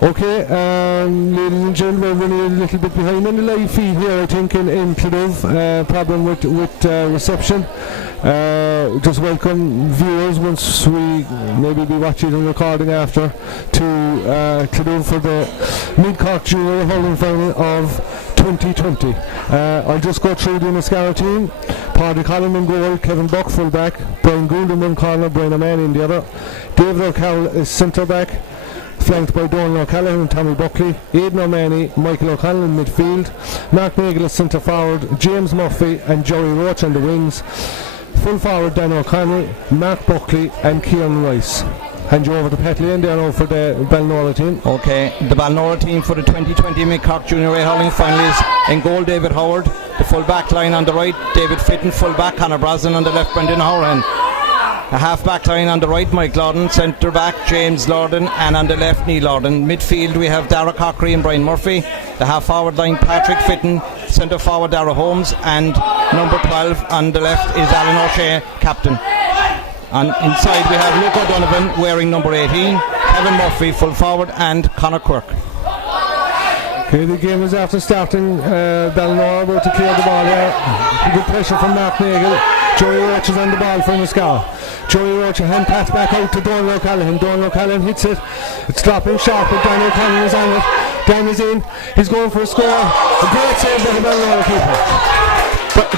Okay, ladies and gentlemen, we're running a little bit behind on the live feed here, I think, in Cloughduv. Problem with reception. Just welcome viewers, once we maybe be watching and recording after, to Cloughduv for the Mid-Cork Junior Holland final of 2020. I'll just go through the Inniscarra team. Paddy Collin in goal, Kevin Buck full back, Brian Gould in one corner, Brian O'Mahony in the other. David O'Carroll is centre back, flanked by Donald O'Callaghan and Tommy Buckley, Aidan O'Mahony, Michael O'Connell in midfield, Mark Nagle as centre forward, James Murphy and Joey Roach on the wings, full forward Dan O'Connell, Mark Buckley and Kieran Rice. Hand you over to Pat Lane there now for the Ballinora team. Okay, the Ballinora team for the 2020 Mid-Cork Junior A Hurling final is in goal David Howard, the full back line on the right David Fitton, full back Conor Brosnan on the left Brendan Horan. A half back line on the right Mike Lorden, centre back James Lorden and on the left Neil Lorden. Midfield we have Dara Corkery and Brian Murphy. The half forward line Patrick Fitton, centre forward Dara Holmes and number 12 on the left is Alan O'Shea, captain. And inside we have Luke O'Donovan wearing number 18, Kevin Murphy full forward and Conor Quirk. Okay, the game is after starting. Ballinora about to clear the ball there. Good pressure from Mark Nagle. Joey Roach is on the ball for Inniscarra. Joey Roach, a hand pass back out to Donald O'Callaghan. Donald O'Callaghan hits it. It's dropping sharp, but Dan O'Connell is on it. Dan is in. He's going for a score. A great save by the Ballinora keeper.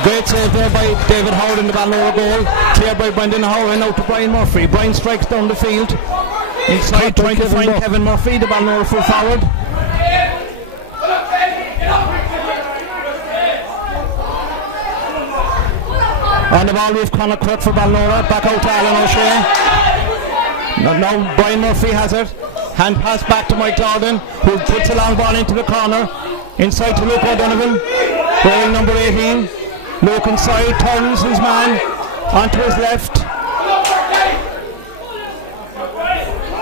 Great save there by David Howard in the Ballinora goal. Cleared by Brendan Horan out to Brian Murphy. Brian strikes down the field. Inside trying to find Kevin Murphy, the Ballinora full forward. On the ball we have Conor Quirk for Ballinora, back out to Alan O'Shea. Now Brian Murphy has it. Hand pass back to Mike Lorden, who puts a long ball into the corner. Inside to Luke O'Donovan, wearing number 18. Luke inside, turns his man onto his left.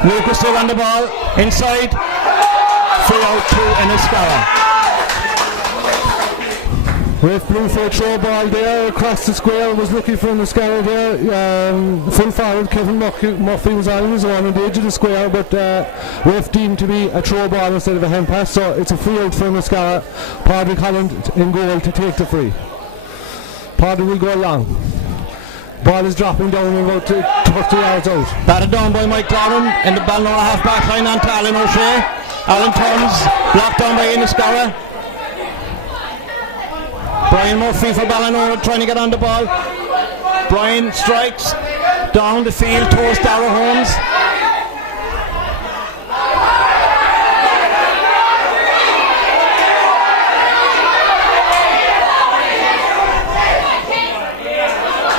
Luke is still on the ball, inside. Free out to Inniscarra. Ref blew for a throw ball there across the square, was looking for Inniscarra there. Full forward Kevin Murphy was on his own on the edge of the square, but ref deemed to be a throw ball instead of a hand pass, so it's a free out for Inniscarra. Paddy Holland in goal to take the free. Paddy will go long. Ball is dropping down about 30 yards out. Batted down by Mike Lorden in the Ballinora half back line on to Alan O'Shea. Alan turns, blocked down by Inniscarra. Brian Murphy for Ballinora trying to get on the ball. Brian strikes down the field towards Dara Holmes.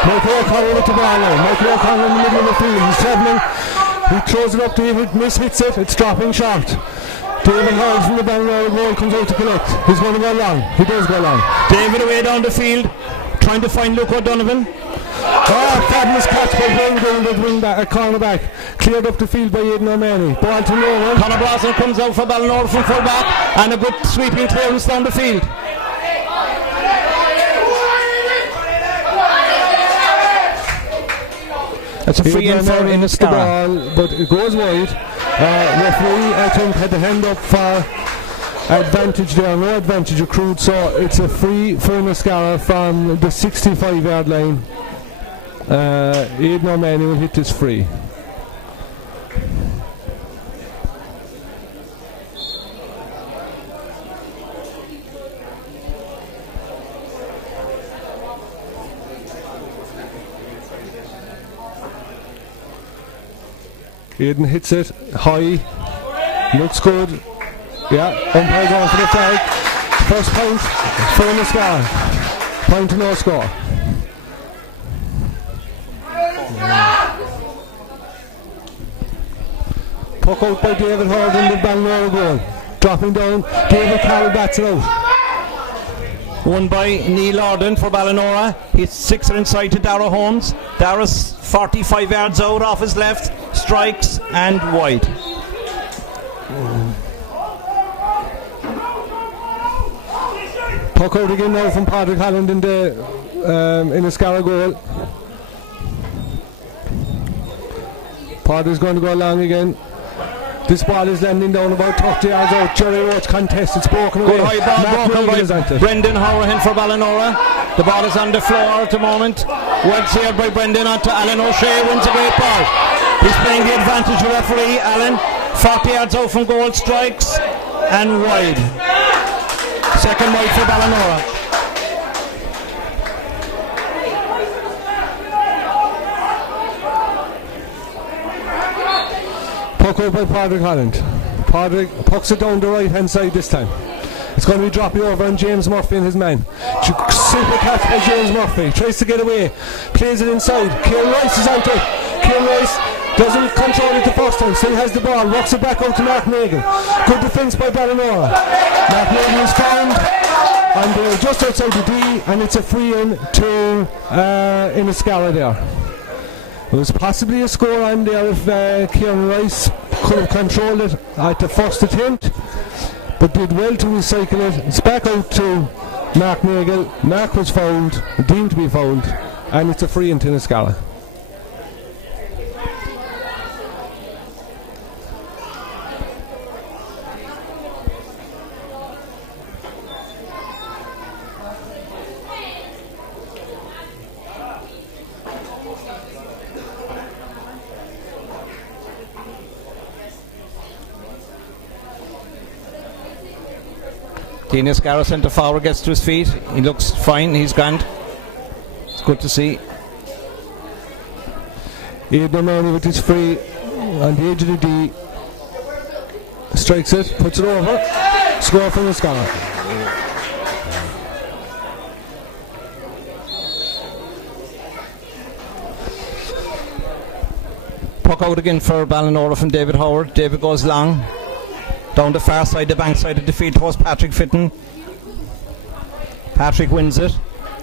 Michael O'Connell with the ball now. Michael O'Connell in the middle of the field. He's travelling. He throws it up. David hits it. It's dropping short. David Howard from the Ballinora goal comes out to collect. He's going to go long. He does go long. David away down the field, trying to find Luke O'Donovan. Fabulous catch by Brian Gould at wing back, corner back. Cleared up the field by Aidan O'Mahony. Ball to no one. Conor Brosnan comes out for Ballinora from full back, and a good sweeping clearance down the field. That's a free in for Inniscarra. But it goes wide. Referee, I think, had the hand up for advantage there. No advantage accrued, so it's a free for Inniscarra from the 65-yard line. Aidan O'Mahony will hit this free. Aidan hits it high, looks good. Yeah, umpire going for the flag. First point for Inniscarra. Point to no score. Puck out by David Howard in the Ballinora goal. Dropping down, David Carroll bats it out. Won by Neil Lorden for Ballinora. He's sixer inside to Dara Holmes. Dara's 45 yards out off his left, strikes and wide. Puck out again now from Patrick Holland in the Inniscarra goal. Paddy's going to go long again. This ball is landing down about 30 yards out. Jerry Roach contested, broken away. Good high ball broken by Brendan Horahan for Ballinora. The ball is on the floor at the moment. Once here by Brendan onto Alan O'Shea, wins a great ball. He's playing the advantage of referee Alan. 40 yards out from goal, strikes and wide. Second wide for Ballinora. Puck out by Padraig Holland. Padraig pucks it down the right hand side this time. It's going to be dropping over on James Murphy and his man. Super catch by James Murphy. Tries to get away. Plays it inside. Kieran Rice is out there. Kieran Rice doesn't control it the first time. Still has the ball. Works it back out to Mark Nagle. Good defence by Ballinora. Mark Nagle is found. And they're just outside the D. And it's a free in to Inniscarra there. There was possibly a score on there if Kieran Rice could have controlled it at the first attempt, but did well to recycle it. It's back out to Mark Nagle. Mark was fouled, deemed to be fouled, and it's a free in to Inniscarra. Inniscarra centre forward gets to his feet. He looks fine. He's grand. It's good to see. Aidan O'Mahony with his free on the edge of the D. Strikes it, puts it over. Score from Inniscarra. Puck out again for Ballinora from David Howard. David goes long. Down the far side, the bank side of the field towards Patrick Fitton. Patrick wins it.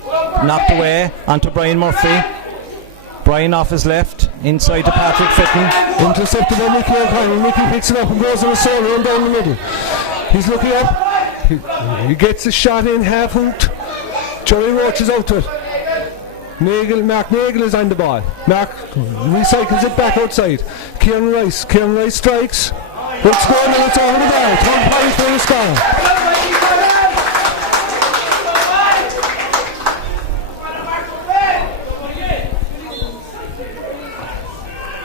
Knocked away onto Brian Murphy. Brian off his left, inside to Patrick Fitton. Intercepted by Mickey O'Connell. Mickey picks it up and goes on a solo run down the middle. He's looking up. He gets a shot in half hooked. Jerry Roach is out to it. Mark Nagle is on the ball. Mark recycles it back outside. Kieran Rice strikes. It's going and it's over the bar. 10 points for the score.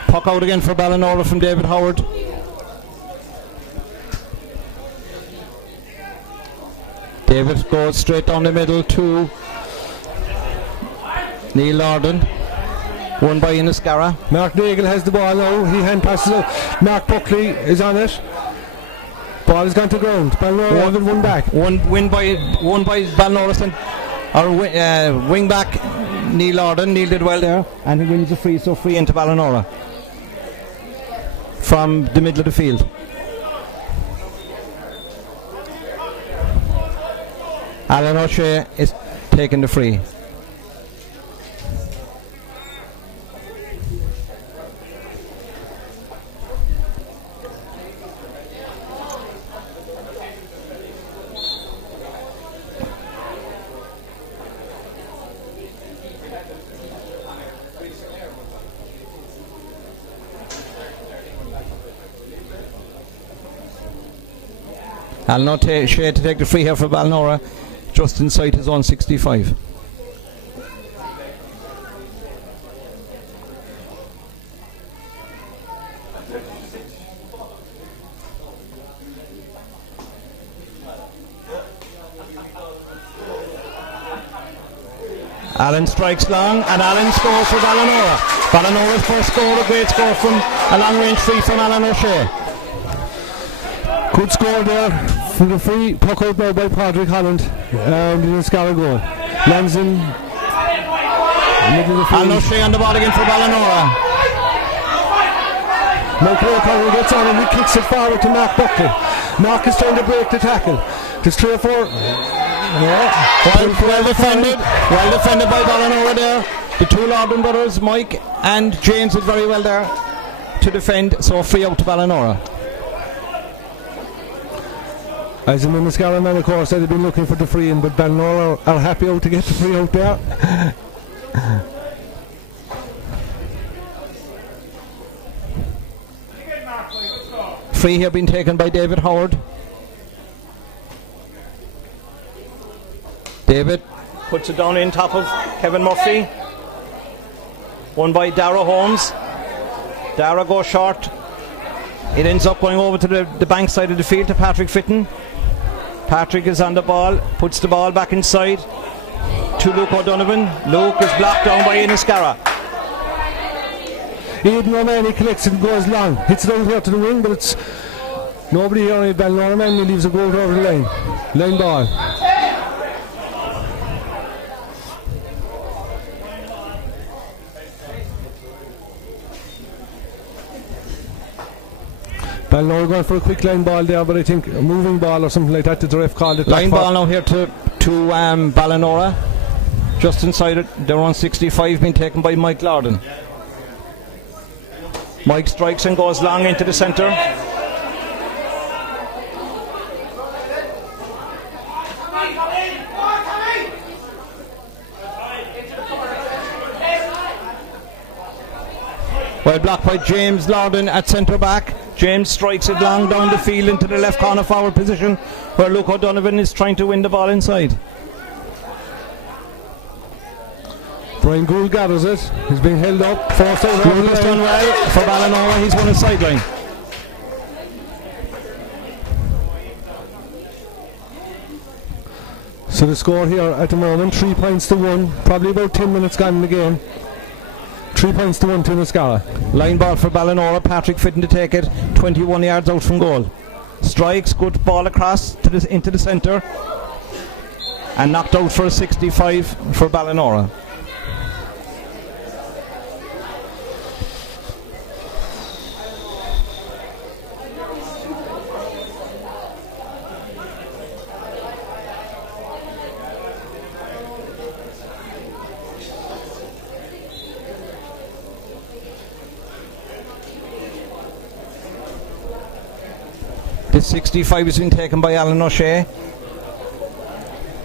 Puck out again for Ballinora from David Howard. David goes straight down the middle to Neil Lorden. Won by Inniscarra. Mark Nagle has the ball now. He hand passes out. Mark Buckley is on it. Ball has gone to ground. Ballinora have it won back. Win by Ballinora. Wing back Neil Lorden. Neil did well there. And he wins a free, so free into Ballinora. From the middle of the field. Alan O'Shea is taking the free. Alan O'Shea to take the free here for Ballinora, just inside his own 65. Alan strikes long and Alan scores for Ballinora. Ballinora's first score, a great score from a long range free from Alan O'Shea. Good score there for the free. Puck out now by Padraig Holland. And Inniscarra goal. Lands in middle of the field. Alan O'Shea on the ball again for Ballinora. Michael O'Connell gets on and he kicks it forward to Mark Buckley. Mark is trying to break the tackle. There's 3 or 4. Well defended. Well defended by Ballinora there. The two Lorden brothers, Mike and James, did very well there to defend. So free out to Ballinora. As an Inniscarra man, of course, they've been looking for the free in, but Ballinora are happy out to get the free out there. Free here being taken by David Howard. David puts it down in top of Kevin Murphy. Won by Dara Holmes. Dara goes short. It ends up going over to the bank side of the field to Patrick Fitton. Patrick is on the ball, puts the ball back inside to Luke O'Donovan. Luke is blocked down by Inniscarra. Even O'Mahony collects it and goes long. Hits it out here to the wing, but it's nobody here on Ballinora man. He leaves it go over the line. Line ball. Ballinora going for a quick line ball there, but I think a moving ball or something like that the ref called it. Line ball now here to Ballinora. Just inside it, they're on 65, being taken by Mike Loudon. Mike strikes and goes long into the centre. Well blocked by James Loudon at centre back. James strikes it long down the field into the left corner forward position where Luke O'Donovan is trying to win the ball inside. Brian Gould gathers it. He's being held up. Forced out. Gould has done well for Ballinora. He's won a sideline. So the score here at the moment, 3 points to 1. Probably about 10 minutes gone in the game. 3 points to 1 to Inniscarra. Line ball for Ballinora. Patrick Fitton to take it 21 yards out from goal. Strikes, good ball across to into the centre and knocked out for a 65 for Ballinora. This 65 has been taken by Alan O'Shea.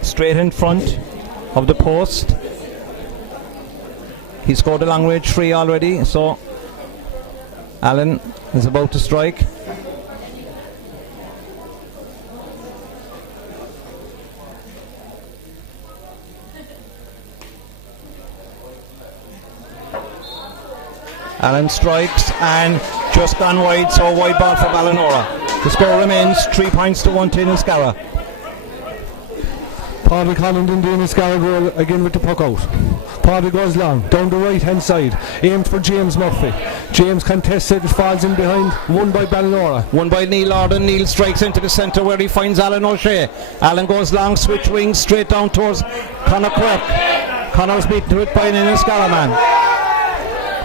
Straight in front of the post. He scored a long range 3 already, so Alan is about to strike. Alan strikes and just gone wide, so a wide ball for Ballinora. The score remains 3 points to 1 to Inniscarra. Padraig Holland in the Inniscarra goal again with the puck out. Padraig goes long, down the right hand side, aimed for James Murphy. James contests it, falls in behind, won by Ballinora. Won by Neil Arden. Neil strikes into the centre where he finds Alan O'Shea. Alan goes long, switch wings, straight down towards Conor Cork. Conor's beaten to it by an Inniscarra man.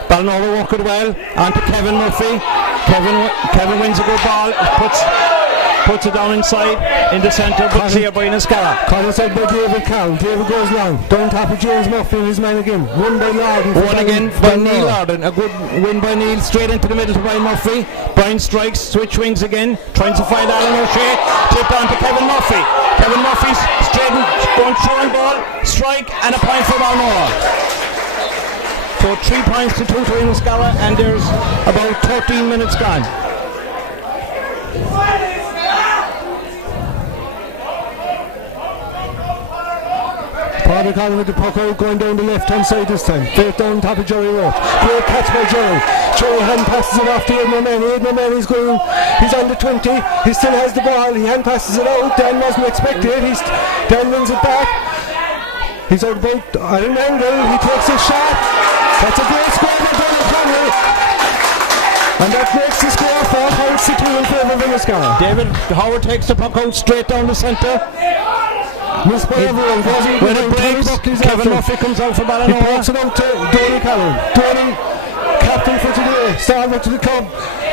Ballinora work it well, on to Kevin Murphy. Kevin wins a good ball, puts it down inside in the centre, but clear by Inniscarra. Caught inside by David Carroll. David goes long, down top of James Murphy and his man again. Won by Loudon. Won again by Neil Loudon. A good win by Neil, straight into the middle to Brian Murphy. Brian strikes, switch wings again, trying to find Alan O'Shea. Tip on to Kevin Murphy. Kevin Murphy's straight going through ball, strike and a point for Ballinora. So 3 points to 2 to Inniscarra, and there's about 13 minutes gone. Padraig Holland with the puck out, going down the left hand side this time. Straight down top of Jerry Roach. Great catch by Jerry. Jerry hand passes it off to Aidan O'Mahony. Aidan O'Mahony is going, he's on the 20. He still has the ball. He hand passes it out. Dan wasn't expected. Dan wins it back. He's out about at an angle. He takes a shot. That's a great score for Donald Connery. And that makes the score 4 points to 2 in favour of Inniscarra. David Howard takes the puck out straight down the centre. Missed by everyone. When it breaks, Kevin Murphy comes out for Ballinora. He puts it out to Donny Callan. Donny, captain for today, starter to the club,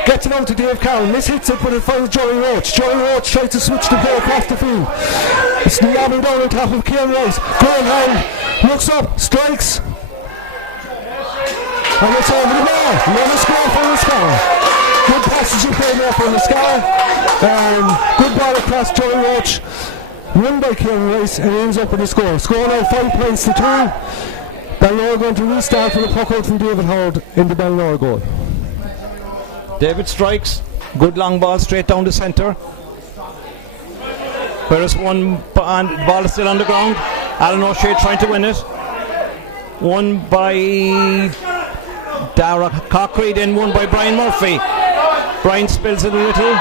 gets it out to Dave Callan. Mishits it, but it finds Joey Roach. Joey Roach tries to switch the play across the field. It's lobbing down on top of Kieran Rice. Graham hand, looks up, strikes. And it's over the bar. Another score for Inniscarra. Good passage of play there for Inniscarra. Good ball across Joey Roach. Won by Kieran Rice, and ends up with a score. Score now 5 points to 2. Ballinora going to restart with a puck out from David Howard in the Ballinora goal. David strikes, Good long ball straight down the centre. Whereas one and the ball is still on the ground. Alan O'Shea trying to win it. Won by Dara Corkery, then won by Brian Murphy. Brian spills it a little.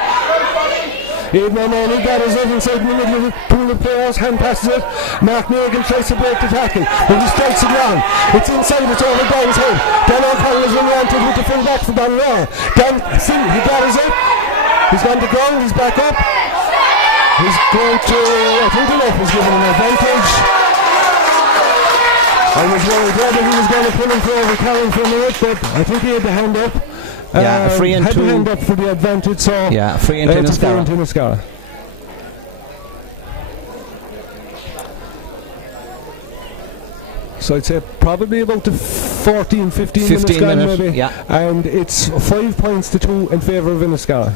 Even O'Malley gathers it inside the middle of the pool of players, hand passes it. Mark Nagle tries to break the tackle, but he strikes it wrong. It's inside, it's over Dan's head. Dan O'Connell is oriented with the full back for Ballinora. Dan, see, he gathers it. He's gone to ground, he's back up. He's going to, I think the ref is giving him an advantage. I was worried whether he was going to pull him for overcarrying for a minute, but I think he had the hand up. Yeah, free into... Had the hand up for the advantage, so... Yeah, free into Inniscarra. So I'd say probably about the 15 minutes gone maybe. Yeah. And it's 5 points to 2 in favour of Inniscarra.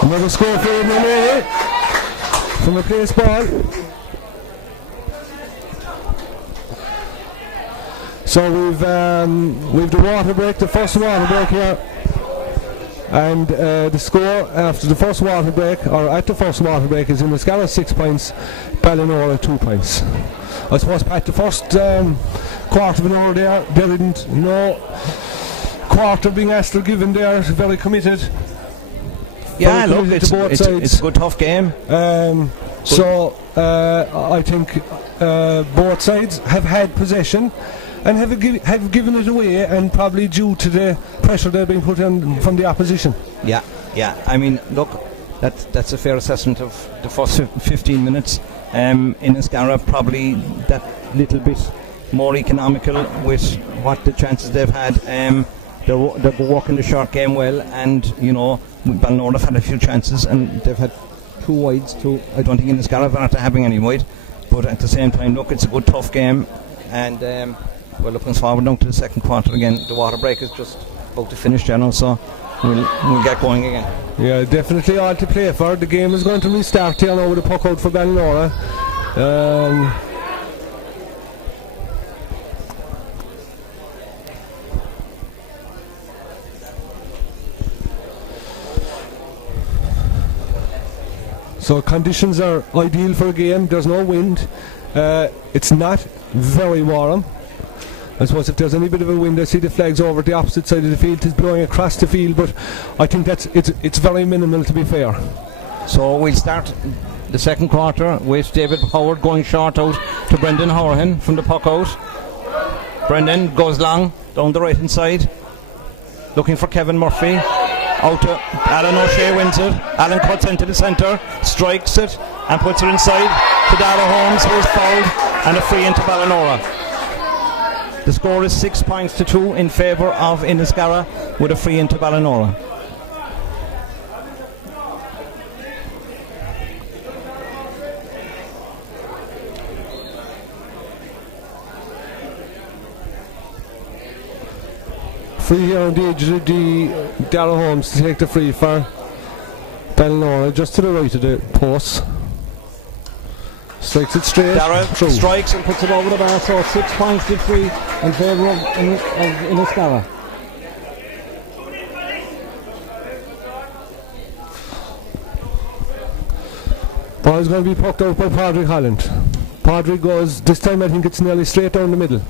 Another score for Nagle from a place ball. So we've the water break, the first water break here, and the score after the first water break, or at the first water break, is Inniscarra 6 points, Ballinora 2 points. I suppose at the first quarter of an hour there didn't no quarter being asked or given there, very committed. Yeah, look, it's a good tough game. So I think both sides have had possession and have given it away, and probably due to the pressure they're being put on from the opposition. Yeah. I mean, look, that's a fair assessment of the first 15 minutes. Inniscarra probably that little bit more economical with what the chances they've had. They're working the short game well, and Ballinora have had a few chances, and they've had 2 wides. I don't think Inniscarra are after having any wide, but at the same time, look, it's a good tough game, and we're looking forward now to the second quarter again. The water break is just about to finish, so we'll get going again. Yeah, definitely all to play for. The game is going to restart here now with a puck out for Ballinora. So conditions are ideal for a game. There's no wind. It's not very warm. I suppose if there's any bit of a wind, I see the flags over the opposite side of the field. It's blowing across the field, but I think it's very minimal, to be fair. So we'll start the second quarter with David Howard going short out to Brendan Horahan from the puck out. Brendan goes long down the right hand side, looking for Kevin Murphy. Out to Alan O'Shea, wins it. Alan cuts into the centre, strikes it, and puts it inside to Dara Holmes, who is fouled, and a free into Ballinora. The score is 6 points to 2 in favour of Inniscarra, with a free into Ballinora. Free here on the edge of the Dara Holmes to take the free for Ballinora, just to the right of the post. Strikes it straight. Dara strikes and puts it over the bar, so 6 points to 3 in favour of Inniscarra. Ball is going to be poked out by Padraig Holland. Padraig goes, this time I think it's nearly straight down the middle.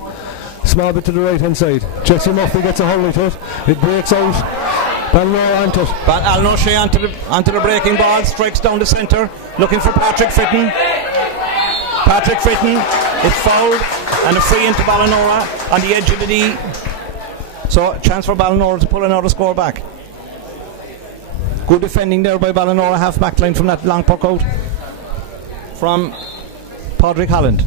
Small bit to the right hand side. Jesse Murphy gets a hurry to it. It breaks out. Ballinora onto it. Alan O'Shea onto the breaking ball, strikes down the centre, looking for Patrick Fitton. Patrick Fitton is fouled, and a free into Ballinora on the edge of the D. So a chance for Ballinora to pull another score back. Good defending there by Ballinora, half back line from that long puck out from Padraig Holland.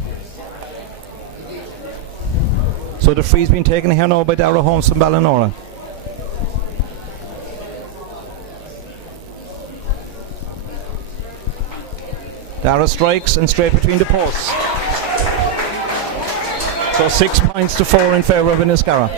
So the free's been taken here now by Dara Holmes from Ballinora. Dara strikes and straight between the posts. So 6 points to 4 in favour of Inniscarra.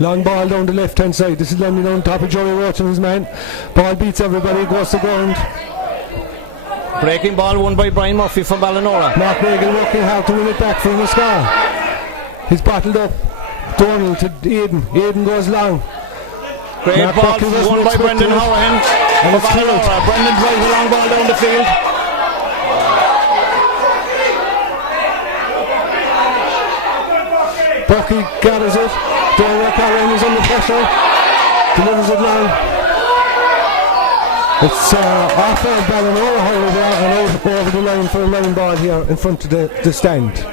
Long ball down the left hand side. This is landing on top of Joey Roach and his man. Ball beats everybody, goes to ground. Breaking ball won by Brian Murphy from Ballinora. Mark Nagle working hard to win it back from Inniscarra. He's battled up. Donald to Aidan. Aidan goes long. Great Mark ball Buckley won by Brendan Horan for Ballinora. Brendan drives a long ball down the field. Bucky gathers it. Donald O'Callaghan is under pressure. Delivers it long. It's off of Ballinora however and over the line for a line ball here in front of the stand.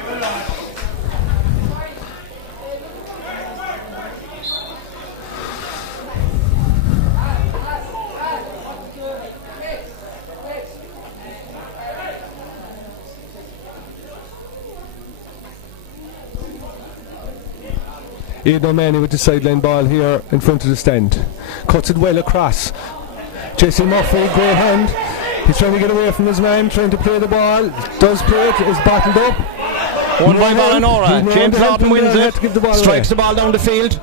Aidan O'Mahony with the sideline ball here in front of the stand. Cuts it well across. Jesse Murphy, great hand. He's trying to get away from his man, trying to play the ball. Does play it, is battled up. Won by Ballinora. James Lawton wins it. Strikes the ball down the field.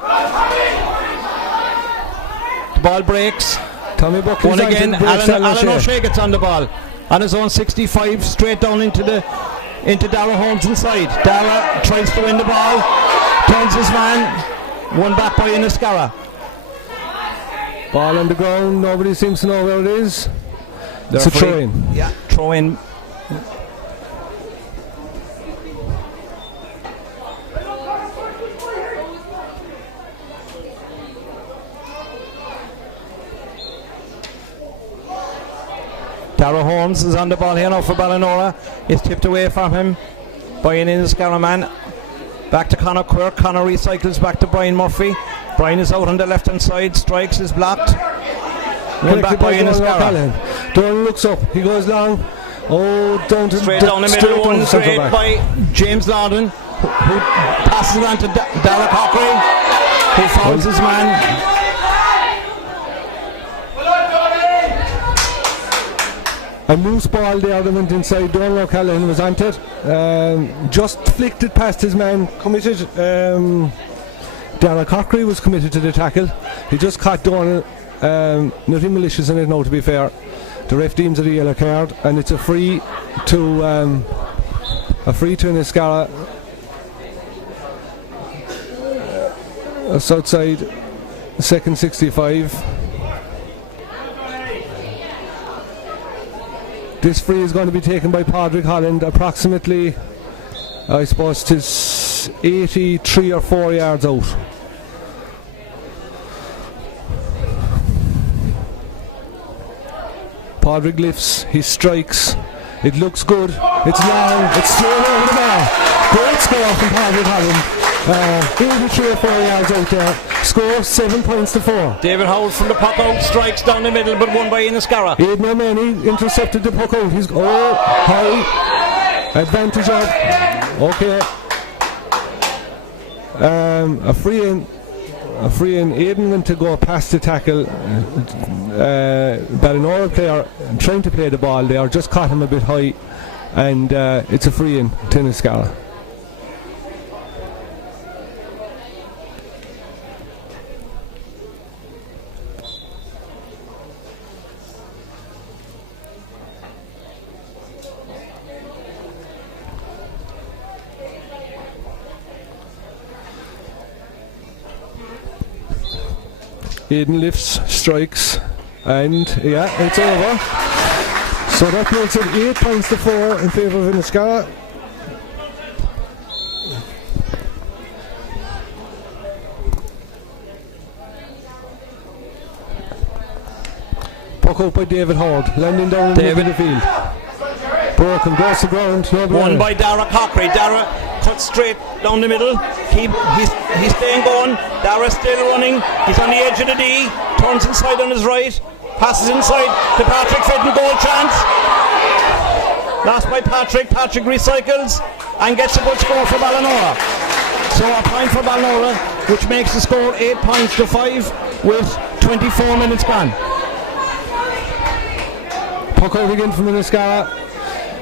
The ball breaks. Tommy Buckley. One again. Alan O'Shea gets on the ball. On his own 65, straight down into Dara Holmes inside. Dara tries to win the ball. Turns his man. Won back by Inniscarra. Ball on the ground, nobody seems to know where it is. It's a throw in. Yeah, throw in. Dara Holmes is on the ball here now for Ballinora. It's tipped away from him by an Inniscarra man. Back to Conor Quirk. Conor recycles back to Brian Murphy. Brian is out on the left hand side. Strikes, is blocked. One back by Inniscarra. Donald looks up. He goes long. Oh, down to straight down the middle. One straight by James Lawton, who passes it on to Dara Corkery, who fouls his man. A loose ball there that went inside. Donald O'Callaghan was on it. Just flicked it past his man. Committed. Dara Corkery was committed to the tackle. He just caught Donald. Nothing malicious in it now, to be fair. The ref deems it a yellow card, and it's a free to Inniscarra. That's outside second 65. This free is going to be taken by Padraig Holland, approximately, I suppose, it is 83 or 4 yards out. Padraig lifts, he strikes, it looks good, it's long, it's straight over the bar. Great score from Padraig Holland. 83 or 4 yards out there. Score 7 points to 4. David Howard from the puck out, strikes down the middle, but won by Inniscarra. Aidan O'Mahony intercepted the puck out. He's high. Advantage up. Okay. A free in. Aidan went to go past the tackle. Ballinora player trying to play the ball there, just caught him a bit high, and it's a free in to Inniscarra. Aidan lifts, strikes, and yeah, it's over. So that makes it 8 points to 4 in favour of Inniscarra. Puck out by David Howard, landing down in the middle of the field. Broken, goes to ground. Won by Dara Corkery. Dara cuts straight down the middle. He's staying going. Dara's still running. He's on the edge of the D. Turns inside on his right. Passes inside to Patrick Fitton. Goal chance. Last by Patrick. Patrick recycles and gets a good score for Ballinora. So a point for Ballinora, which makes the score 8 points to 5 with 24 minutes gone. Puck out again from Inniscarra.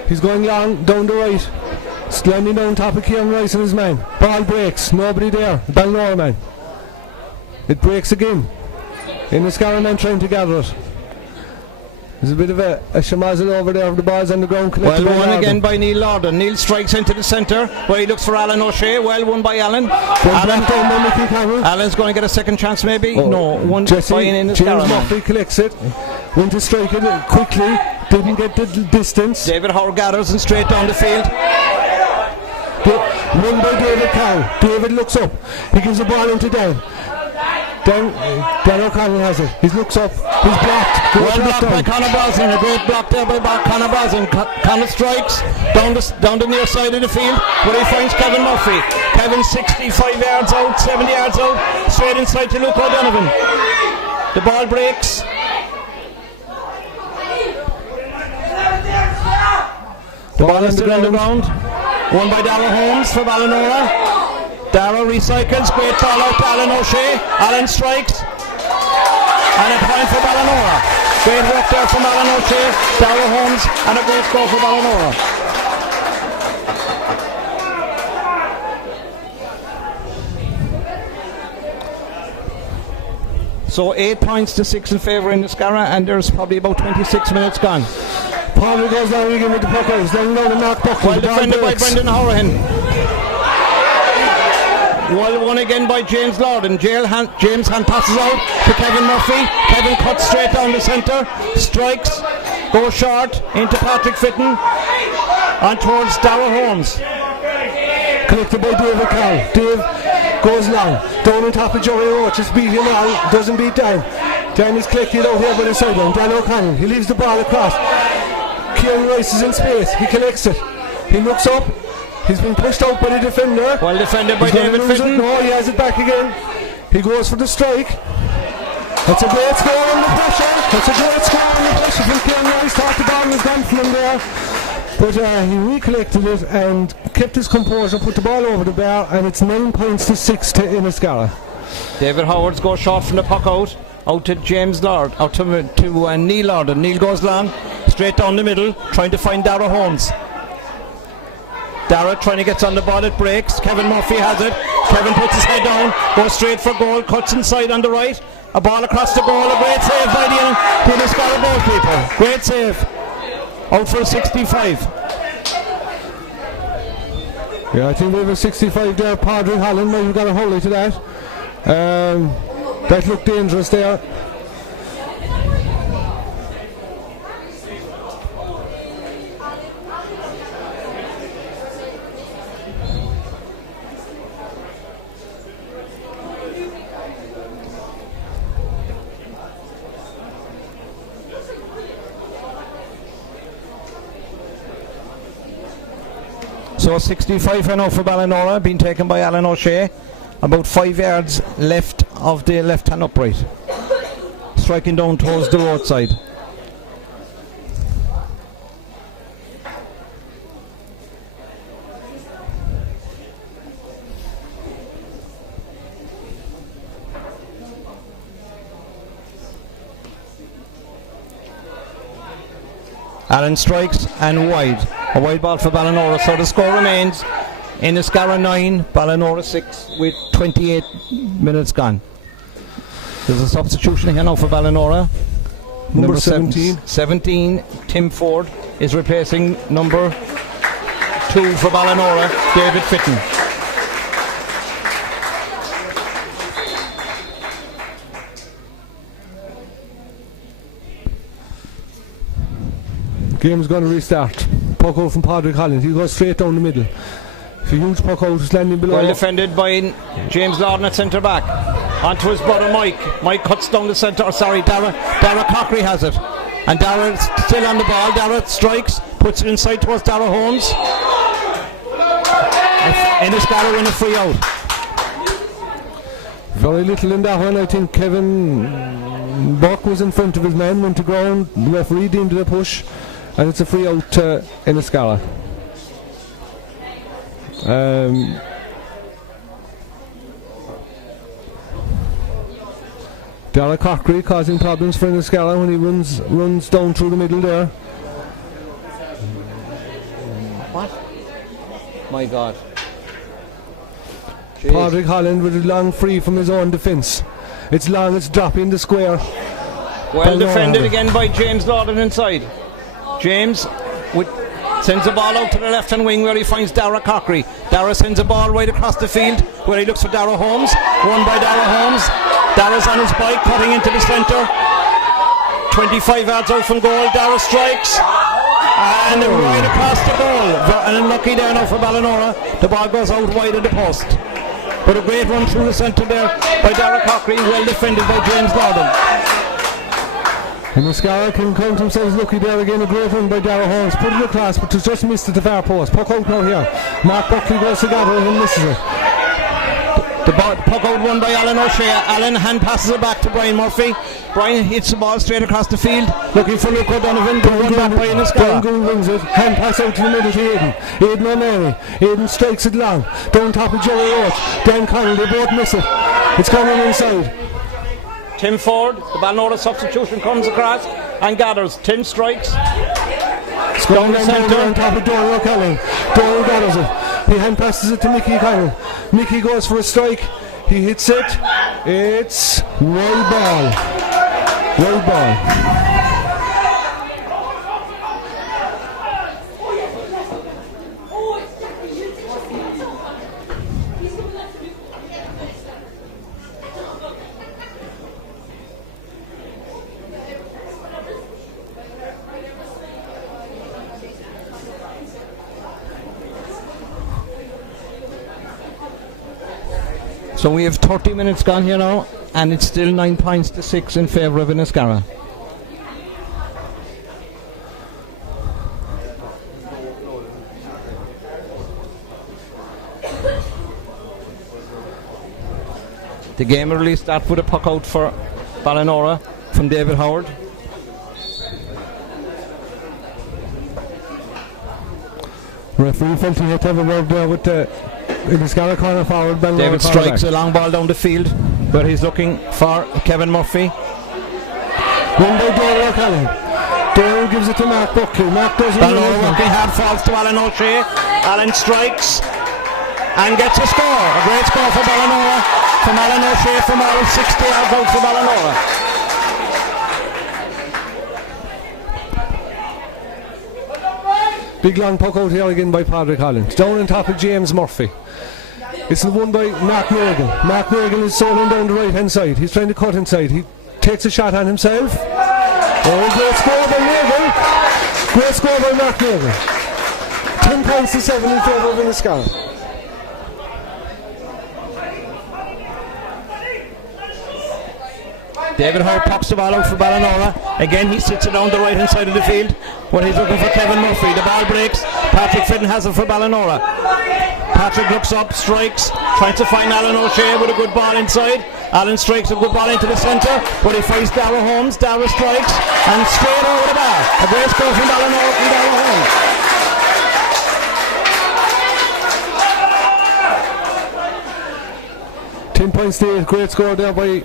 He's going long, down the right. Landing down top of Kieran Rice and his man. Ball breaks, nobody there. Ballinora man. It breaks again. Inniscarra man trying to gather it. There's a bit of a shamazel over there. The ball's on the ground. Well won again by Neil Lorden. Neil strikes into the centre where he looks for Alan O'Shea. Well won by Alan. Alan's going to get a second chance maybe. No, one by Inniscarra. James Murphy collects it. Went to strike it quickly. Didn't get the distance. David Howard gathers and straight down the field. Won by David Cow. David looks up. He gives the ball into Dan. Dan O'Connell has it. He looks up. He's blocked. Well blocked by Conor Brosnan. A great block there by Conor Brosnan. Conor strikes down the near side of the field where he finds Kevin Murphy. Kevin 65 yards out, 70 yards out, straight inside to Luke O'Donovan. The ball breaks. The ball is still on the ground. Won by Darragh Holmes for Ballinora. Darragh recycles, great ball out to Alan O'Shea. Alan strikes, and a point for Ballinora. Great work there from Alan O'Shea, Darragh Holmes, and a great goal for Ballinora. So 8 points to 6 in favour in Inniscarra, and there's probably about 26 minutes gone. Palmer goes down again with the puck out. Then down to Mark Buckley. Well defended by Brendan Horahan. Well won again by James Lorden. James hand passes out to Kevin Murphy. Kevin cuts straight down the centre, strikes, goes short into Patrick Fitton and towards Darragh Holmes. Collected by David Carl. Dave goes long, down on top of Joey Roach. Just beat him on, doesn't beat Dan. Dan is collected out here by the sideline. Dan O'Connell, he leaves the ball across. Kieran Rice is in space, he collects it. He looks up. He's been pushed out by the defender. Well defended by David Fitton. No, he has it back again. He goes for the strike. That's a great score under pressure. That's a great score under pressure from Kieran Rice. Thought the ball was gone from him there. But he recollected it and kept his composure, put the ball over the bar, and it's 9 points to 6 to Inniscarra. David Howard goes short from the puck out to James Lord, out to Neil Lorden. Neil goes long, straight down the middle, trying to find Darragh Holmes. Darragh trying to get on the ball, it breaks. Kevin Murphy has it. Kevin puts his head down, goes straight for goal, cuts inside on the right. A ball across the goal, a great save by the Inniscarra goalkeeper. Great save. Out for 65. Yeah, I think we have a 65 there. Padraig Holland might have got a hold to that. That looked dangerous there. So 65 for now for Ballinora, being taken by Alan O'Shea. About 5 yards left of the left hand upright. Striking down towards the roadside. Allen strikes and wide. A wide ball for Ballinora. So the score remains Inniscarra 9, Ballinora 6 with 28 minutes gone. There's a substitution here now for Ballinora. Number 17. 17, Tim Ford is replacing number 2 for Ballinora, David Fitton. Game's going to restart. Puck out from Padraig Holland. He goes straight down the middle. It's a huge puck out, it's landing below. Well defended by James Lorden at centre back. Onto his brother Mike. Mike cuts down the centre. Darragh Corkery has it. And Darragh's still on the ball. Darragh strikes, puts it inside towards Darragh Holmes. Inniscarra win a free out. Very little in that one. I think Kevin Buck was in front of his man, went to ground. The referee deemed it a push. And it's a free out to Inniscarra. Darragh Corkery causing problems for Inniscarra when he runs down through the middle there. What? My God. Padraig Holland with a long free from his own defence. It's long, it's dropping the square. Well defended again by James Lawton inside. James sends the ball out to the left hand wing where he finds Dara Corkery. Dara sends the ball right across the field where he looks for Dara Holmes. Won by Dara Holmes. Dara's on his bike, cutting into the centre. 25 yards out from goal. Dara strikes. And right across the goal. And unlucky there now for Ballinora. The ball goes out wide of the post. But a great run through the centre there by Dara Corkery. Well defended by James Lawton. Inniscarra can count themselves lucky there again. A great run by Dara Holmes. Put it across, but it's just missed at the far post. Puck out now here. Mark Buckley goes to gather and misses it. The puck out won by Alan O'Shea. Alan hand passes it back to Brian Murphy. Brian hits the ball straight across the field, looking for Luke O'Donovan. Run back by Inniscarra. Donegal wins it. Hand pass out to the middle to Aidan. Aidan O'Malley. Aidan strikes it long. Down top of Jerry Roach. Dan Connell. They both miss it. It's coming inside. Tim Ford, the Ballinora substitution, comes across and gathers. Tim strikes. Down the centre. On top of Doyle O'Connell. Doyle gathers it. He hand passes it to Mickey Connell. Mickey goes for a strike. He hits it. It's wild ball. Wild ball. So we have 30 minutes gone here now, and it's still 9 points to 6 in favour of Inniscarra. The game will really start with a puck out for Ballinora from David Howard. Referee felt he had to have a word there with the Inniscarra corner forward. David strikes a long ball down the field where he's looking for Kevin Murphy. Won by Doyle O'Connell. Doyle gives it to Mark Buckley. Mark doesn't. Ballinora working hard, falls to Alan O'Shea. Alan strikes and gets a score. A great score for Ballinora from Alan O'Shea from all 60 yards out for Ballinora. Big long puck out here again by Padraig Holland. Down on top of James Murphy. It's the one by Mark Nagle. Mark Nagle is soloing down the right hand side. He's trying to cut inside. He takes a shot on himself. Oh, great score by Nagle. Great score by Mark Nagle. 10 points to 7 in favour of Inniscarra. David Howard pops the ball out for Ballinora. Again, he sits it down the right hand side of the field where he's looking for Kevin Murphy. The ball breaks. Patrick Fitton has it for Ballinora. Patrick looks up, strikes, tries to find Alan O'Shea with a good ball inside. Alan strikes a good ball into the centre, but he finds Dara Holmes. Dara strikes and straight over the bar. A great score from Ballinora from Dara Holmes. Points to 8, great score there by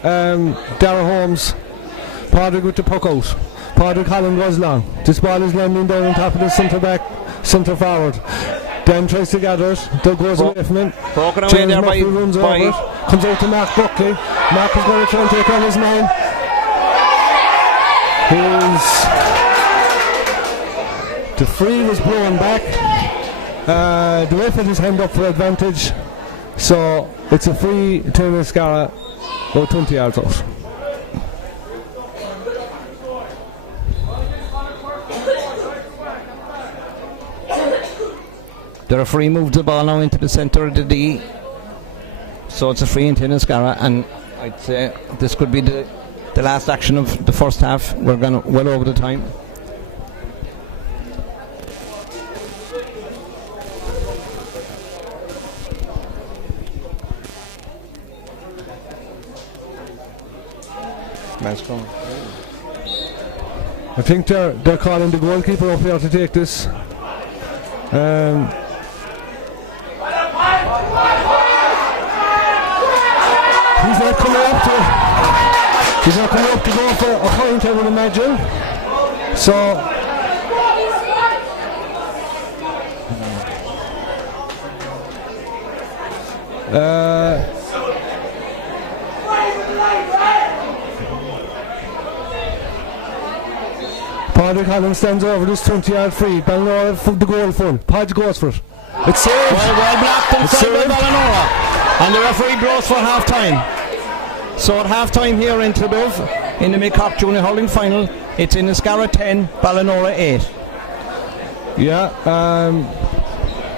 Dara Holmes. Padraig with the puck out. Padraig Holland goes long. This ball is landing down on top of the centre back, centre forward. Dan tries to gather it. Doug goes away from him. Broken away James there Murphy runs over it. Comes out to Mark Buckley. Mark is going to try and take on his man. The free was blown back. The ref had his hand up for advantage. So it's a free to Inniscarra, about 20 yards out. The referee moved the ball now into the centre of the D. So it's a free into Inniscarra, and I'd say this could be the last action of the first half. We're going well over the time. I think they're calling the goalkeeper up here to take this. He's not coming up to go for a point, I would imagine. So Padraig Holland stands over this 20-yard free. Ballinora for the goal full. Podge goes for it. It's saved. Well blocked inside by Ballinora. And the referee blows for half time. So at half time here in Cloughduv, in the Mid-Cork Junior Hurling Final, it's Inniscarra 10, Ballinora 8. Yeah,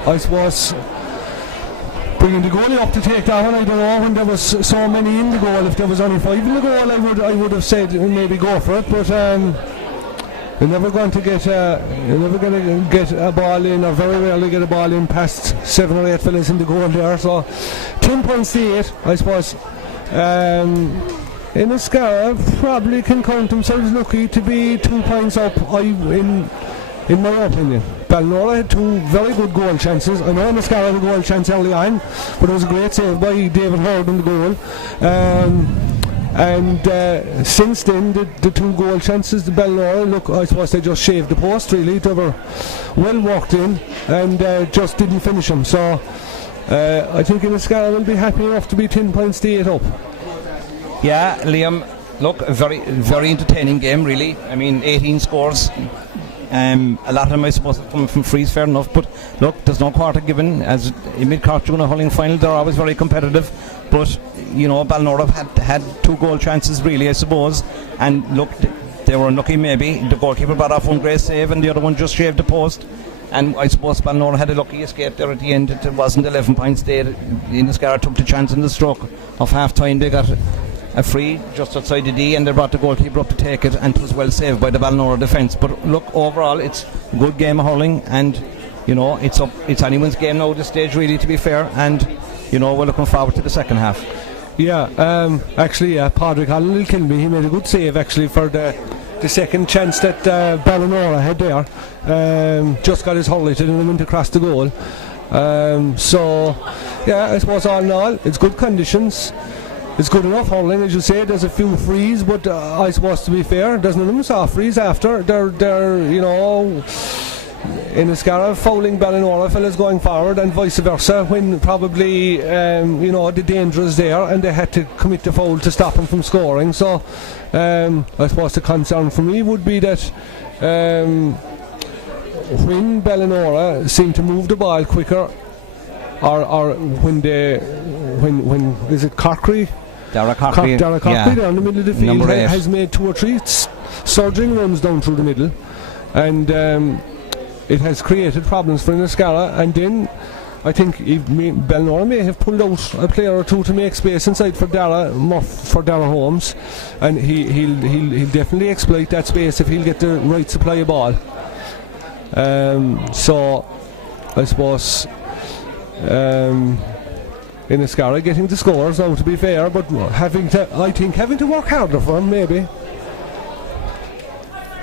I suppose bringing the goalie up to take that one, I don't know when there was so many in the goal. If there was only 5 in the goal, I would have said maybe go for it, but you're never going to get a ball in, or very rarely get a ball in past 7 or 8 fellas in the goal there. So 10 points to 8, I suppose. Inniscarra probably can count themselves lucky to be 2 points up, in my opinion. Ballinora had 2 very good goal chances. I know Inniscarra had a goal chance early on, but it was a great save by David Hurd in the goal. And since then, the 2 goal chances, the Ballinora, look, I suppose they just shaved the post really. They were well walked in and just didn't finish them. So I think Inniscarra will be happy enough to be 10 points to 8 up. Yeah, Liam, look, a very, very entertaining game really. I mean, 18 scores. A lot of them I suppose coming from frees, fair enough, but look, there's no quarter given. As in Mid-Cork Junior Hurling Final, they're always very competitive, but you know, Ballinora had 2 goal chances really, I suppose, and look, they were unlucky maybe. The goalkeeper brought off one great save and the other one just shaved the post, and I suppose Ballinora had a lucky escape there at the end. It wasn't 11 points there. Inniscarra took the chance in the stroke of half time. They got a free just outside the D and they brought the goalkeeper up to take it, and it was well saved by the Ballinora defence. But look, overall it's a good game of hurling, and you know, it's anyone's game now at this stage really, to be fair, and you know, we're looking forward to the second half. Yeah, actually Padraig Holland will kill me. He made a good save actually for the second chance that Ballinora had there. Just got his highlighted and went across the goal. So yeah, I suppose all in all it's good conditions. It's good enough hurling, as you say. There's a few frees, but I suppose, to be fair, there's none of them soft frees after. They're you know, Inniscarra fouling Ballinora fellas going forward, and vice versa, when probably you know, the danger is there and they had to commit the foul to stop them from scoring. So I suppose the concern for me would be that when Ballinora seem to move the ball quicker, or when is it Corkery? Dara Corkery yeah, there in the middle of the field has made 2 or 3 surging runs down through the middle, and it has created problems for Inniscarra. And then I think Ballinora may have pulled out a player or 2 to make space inside for Dara Holmes, and he'll definitely exploit that space if he'll get the right supply of ball. So I suppose Inniscarra getting the scores now, to be fair, but having to work harder for him maybe.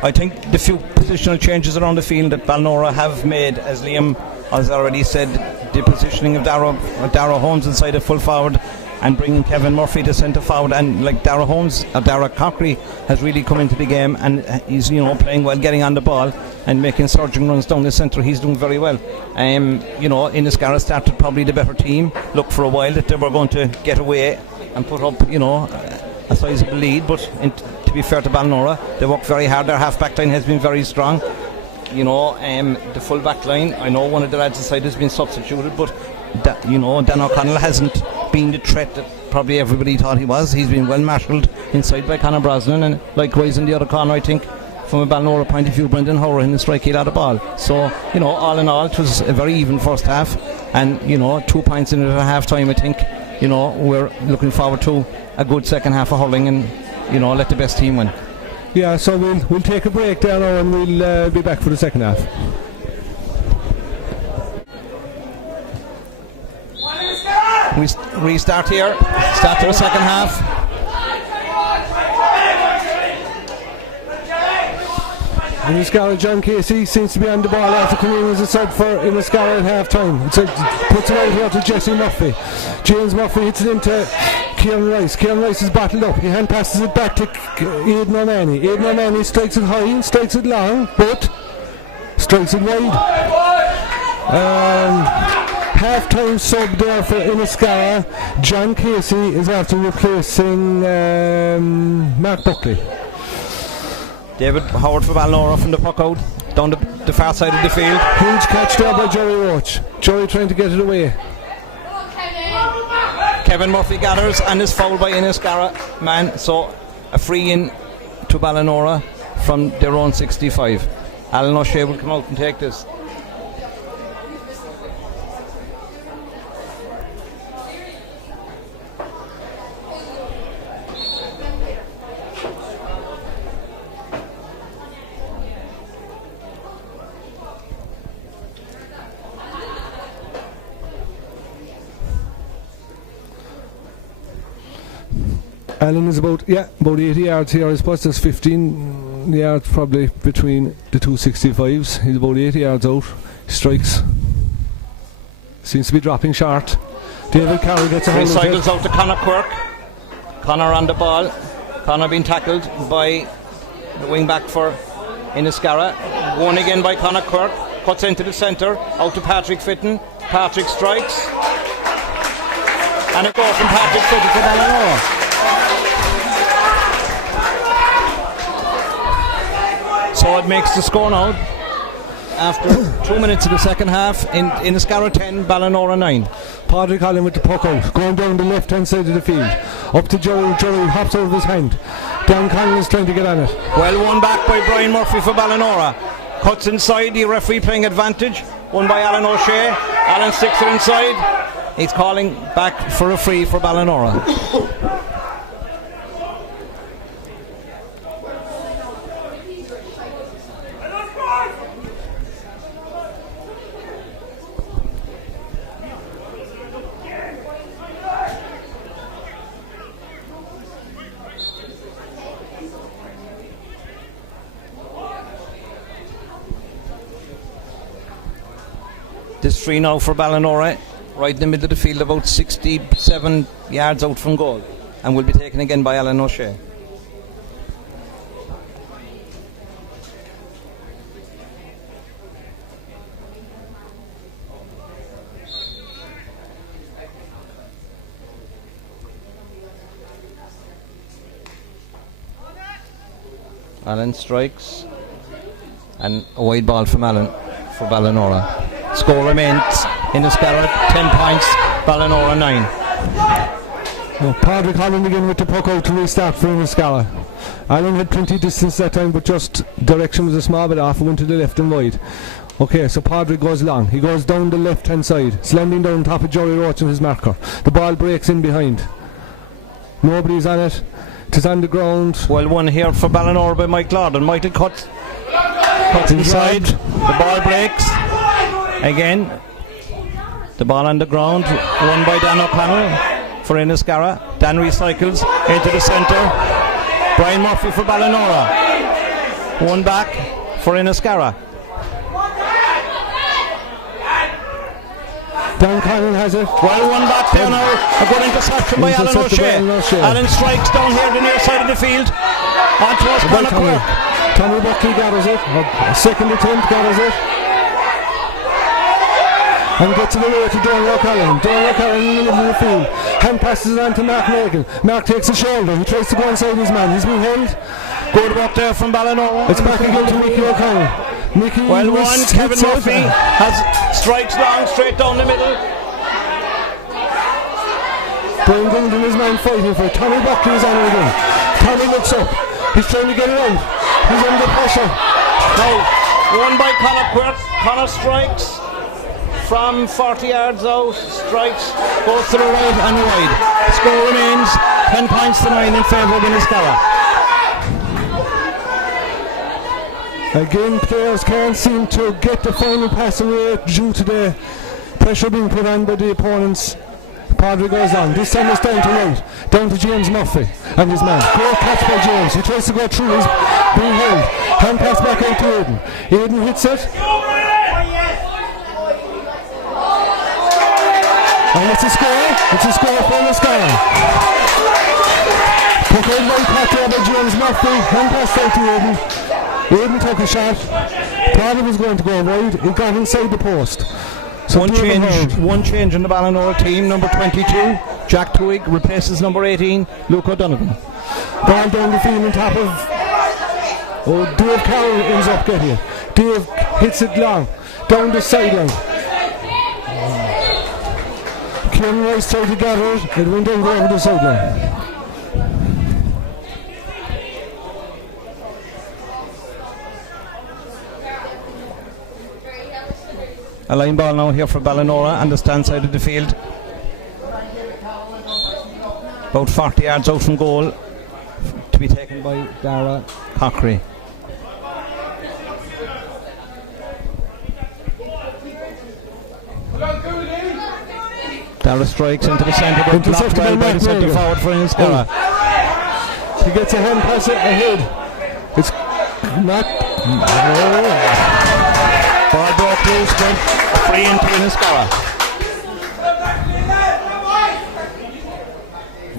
I think the few positional changes around the field that Ballinora have made, as Liam has already said, the positioning of Dara Holmes inside a full forward and bringing Kevin Murphy to centre forward, and like Dara Corkery has really come into the game, and he's, you know, playing well, getting on the ball and making surging runs down the centre. He's doing very well. You know, Inniscarra started probably the better team. Look, for a while that they were going to get away and put up, you know, a sizable lead, but to be fair to Ballinora, they worked very hard. Their half back line has been very strong. You know, the full back line, I know one of the lads inside has been substituted, but you know, Dan O'Connell hasn't been the threat that probably everybody thought he was. He's been well marshalled inside by Conor Brosnan, and likewise in the other corner, I think from a Ballinora point of view, Brendan Howard in the strike, he had a ball. So, you know, all in all, it was a very even first half, and you know, 2 points in it at half time. I think, you know, we're looking forward to a good second half of hurling, and you know, let the best team win. Yeah, so we'll take a break there now, and we'll be back for the second half. We restart here, start to the second half. Inniscarra, John Casey seems to be on the ball after coming in as a sub for Inniscarra at half time. Puts it out here to Jesse Murphy. James Murphy hits it into Kieran Rice. Kieran Rice is battled up. He hand passes it back to Aidan O'Mahony. Aidan O'Mahony strikes it high, strikes it long, but strikes it wide. Half-time sub there for Inniscarra. John Casey is after replacing Mark Buckley. David Howard for Ballinora from the puck out, down the far side of the field. Huge catch there by Jerry Roach. Jerry trying to get it away. Kevin Murphy gathers and is fouled by Inniscarra man, so a free in to Ballinora from their own 65. Alan O'Shea will come out and take this. Alan is about 80 yards here. I suppose there's 15 yards probably between the two 65s. He's about 80 yards out. Strikes. Seems to be dropping short. David Carroll gets a hold of it. Cycles out to Conor Quirk. Conor on the ball. Conor being tackled by the wing back for Inniscarra. Won again by Conor Quirk. Cuts into the centre. Out to Patrick Fitton. Patrick strikes. And a goal from Patrick Fitton for Ballinora. So it makes the score now after 2 minutes of the second half in Inniscarra 10, Ballinora 9. Padraig Holland with the puck out, going down the left hand side of the field. Up to Jerry hops out of his hand. Dan Conlon is trying to get on it. Well won back by Brian Murphy for Ballinora. Cuts inside, the referee playing advantage. Won by Alan O'Shea. Alan sticks it inside. He's calling back for a free for Ballinora. This free now for Ballinora, right in the middle of the field, about 67 yards out from goal, and will be taken again by Alan O'Shea. Alan strikes, and a wide ball from Alan for Ballinora. Score remains Inniscarra 10 points, Ballinora 9. Padraig Holland again with the puck out to restart for Inniscarra. Alan had plenty distance that time, but just direction was a small bit off and went to the left and wide. Okay, so Padraig goes long. He goes down the left hand side, slamming down top of Jerry Roach and his marker. The ball breaks in behind. Nobody's on it. It is on the ground. Well won here for Ballinora by Mike Lord, and Michael cuts inside. The ball breaks. Again, the ball on the ground, won by Dan O'Connell for Inniscarra. Dan recycles into the centre. Brian Murphy for Ballinora. One back for Inniscarra. Dan Conlon has it. Well, one back there now. A good interception by Alan O'Shea. Alan strikes down here the near side of the field. On towards Conor Quirk. Tommy Buckley gathers it. Second attempt gathers it. And gets it away to Donald O'Callaghan. Donald O'Callaghan in the middle of the field. Hand passes it on to Mark Nagle. Mark takes a shoulder. He tries to go inside his man. He's been held. Good work there from Ballinora. It's back again to Mickey O'Connell. Mickey well won. Kevin Murphy has strikes long straight down the middle. Brian Gundon is man fighting for it. Tommy Buckley is on it again. Tommy looks up. He's trying to get it out. He's under pressure. Now, won by Conor Quirk. Conor strikes from 40 yards out. Strikes, goes to the right and wide. Score remains 10 points to 9 in favour of Inniscarra. Again, players can't seem to get the final pass away due to the pressure being put on by the opponents. Padraig goes on. This time it's down to right. Down to James Murphy and his man. Great catch by James. He tries to go through. He's being held. Hand pass back out to Aidan. Aidan hits it. And it's a score. It's a score for Inniscarra. Put out right back there by James Murphy. Hand pass out to Aidan. Aidan took a shot. Padraig was going to go wide. He got inside the post. So one change in the Ballinora team. Number 22, Jack Twig, replaces number 18, Luke O'Donovan. Ball down the field on top of Oh, Dave Carroll ends up getting it. Dave hits it long, down the sideline. Ken Rice tried to gather it, it went down over the sideline. A line ball now here for Ballinora on the stand side of the field. About 40 yards out from goal, to be taken by Dara Corkery. Dara strikes into the centre, but blocked well by the centre forward for Inniscarra. He gets a hand pass ahead. It's not. Ball broke loose, but free into Inniscarra.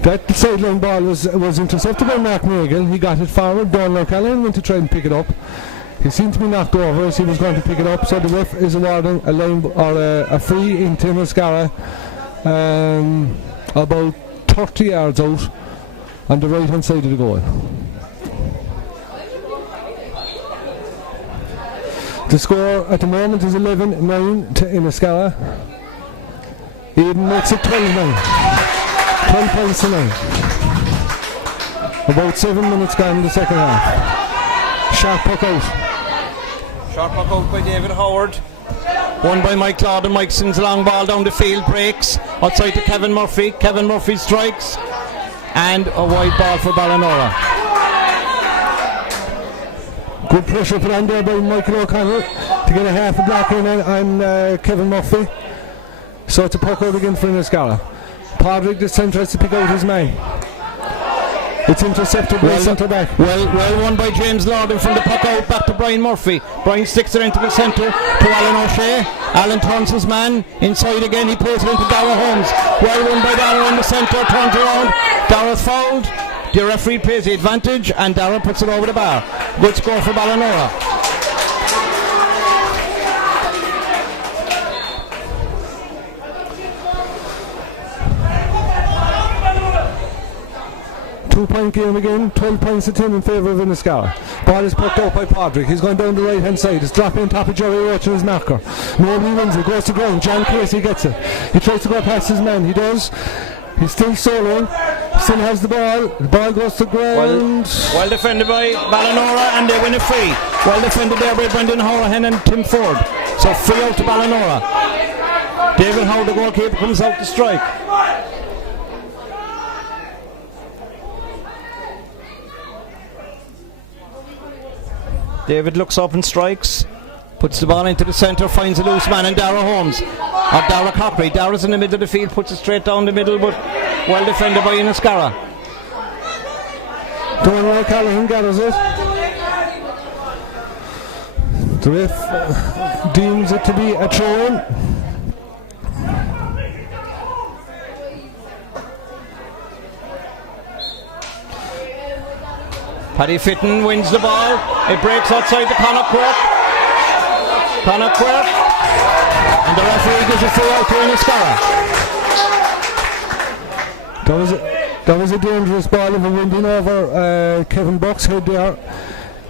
That sideline ball was intercepted by Mark Nagle. He got it forward. Donald O'Callaghan went to try and pick it up. He seemed to be knocked over as he was going to pick it up. So the ref is awarding a line or a free into Inniscarra, about 30 yards out on the right hand side of the goal. The score at the moment is 11-9 to Inniscarra. Eden makes it 12-9. 12 points to 9. About 7 minutes gone in the second half. Sharp puck out. Sharp puck out by David Howard. Won by Mike Cloughduv. Mike sends a long ball down the field, breaks outside to Kevin Murphy. Kevin Murphy strikes, and a wide ball for Ballinora. Good pressure put on there by Michael O'Connell to get a half a block in on Kevin Murphy. So it's a puck out again for Inniscarra. Padraig this time tries to pick out his man. It's intercepted by centre back. Well won by James Lorden from the puck out back to Brian Murphy. Brian sticks it into the centre to Alan O'Shea. Alan turns his man inside again. He plays it into Dara Holmes. Well won by Dara in the centre. Turns around. Dara's fouled. The referee plays the advantage and Dara puts it over the bar. Good score for Ballinora. 2-point game again, 12 points to 10 in favour of Inniscarra. Ball is poked out by Padraig. He's going down the right hand side. It's dropping on top of Jerry Roach and his marker. Nobody wins it. Goes to ground. John Casey gets it. He tries to go past his man. He does. He's still soloing. Still has the ball. The ball goes to ground. Well defended by Ballinora and they win a free. Well defended there by Brendan Horahan and Tim Ford. So free out to Ballinora. David Howard, the goalkeeper, comes out to strike. David looks up and strikes, puts the ball into the centre, finds a loose man, and Dara Holmes, or Dara Corkery. Dara's in the middle of the field, puts it straight down the middle, but well defended by Inniscarra. Donald O'Callaghan gathers it. The ref deems it to be a throw-in. Paddy Fitton wins the ball. It breaks outside the Connacht Quirk. And the referee gives a free out to Inniscarra. That was a dangerous ball of a winding over Kevin Buck's head there.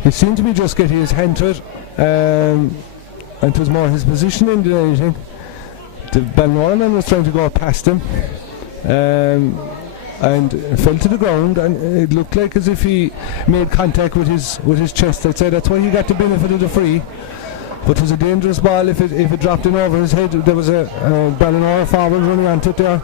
He seemed to be just getting his hand to it, and it was more his positioning than anything. The Ballinora man was trying to go past him, and fell to the ground, and it looked like as if he made contact with his chest. I'd say that's why he got the benefit of the free. But it was a dangerous ball if it dropped in over his head. There was a Ballinora forward running onto it there.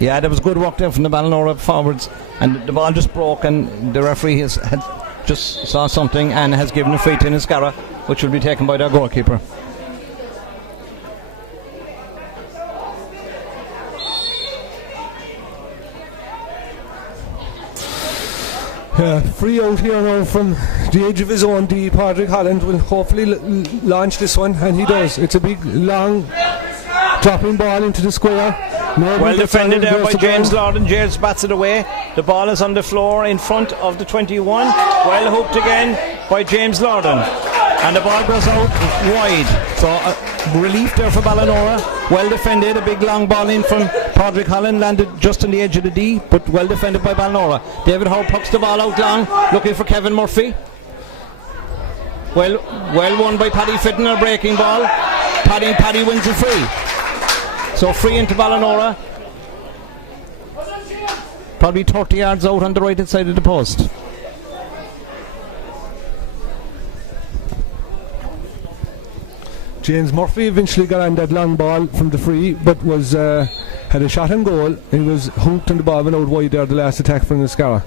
Yeah, there was good work there from the Ballinora forwards, and the ball just broke, and the referee had just saw something and has given a free to Inniscarra, which will be taken by their goalkeeper. Free out here now from the edge of his own D. Padraig Holland will hopefully launch this one, and he does. It's a big, long, dropping ball into the square. Well defended there by James Lorden. James bats it away. The ball is on the floor in front of the 21. Well hooked again by James Lorden. and the ball goes out wide. So relief there for Ballinora. Well defended, a big long ball in from Padraig Holland, landed just on the edge of the D, but well defended by Ballinora. David Howe pucks the ball out long, looking for Kevin Murphy. Well won by Paddy Fitton, a breaking ball. Paddy wins a free. So free into Ballinora. Probably 30 yards out on the right hand side of the post. James Murphy eventually got on that long ball from the free, but was had a shot on goal. He was hooked on the ball and out wide there, the last attack from Inniscarra.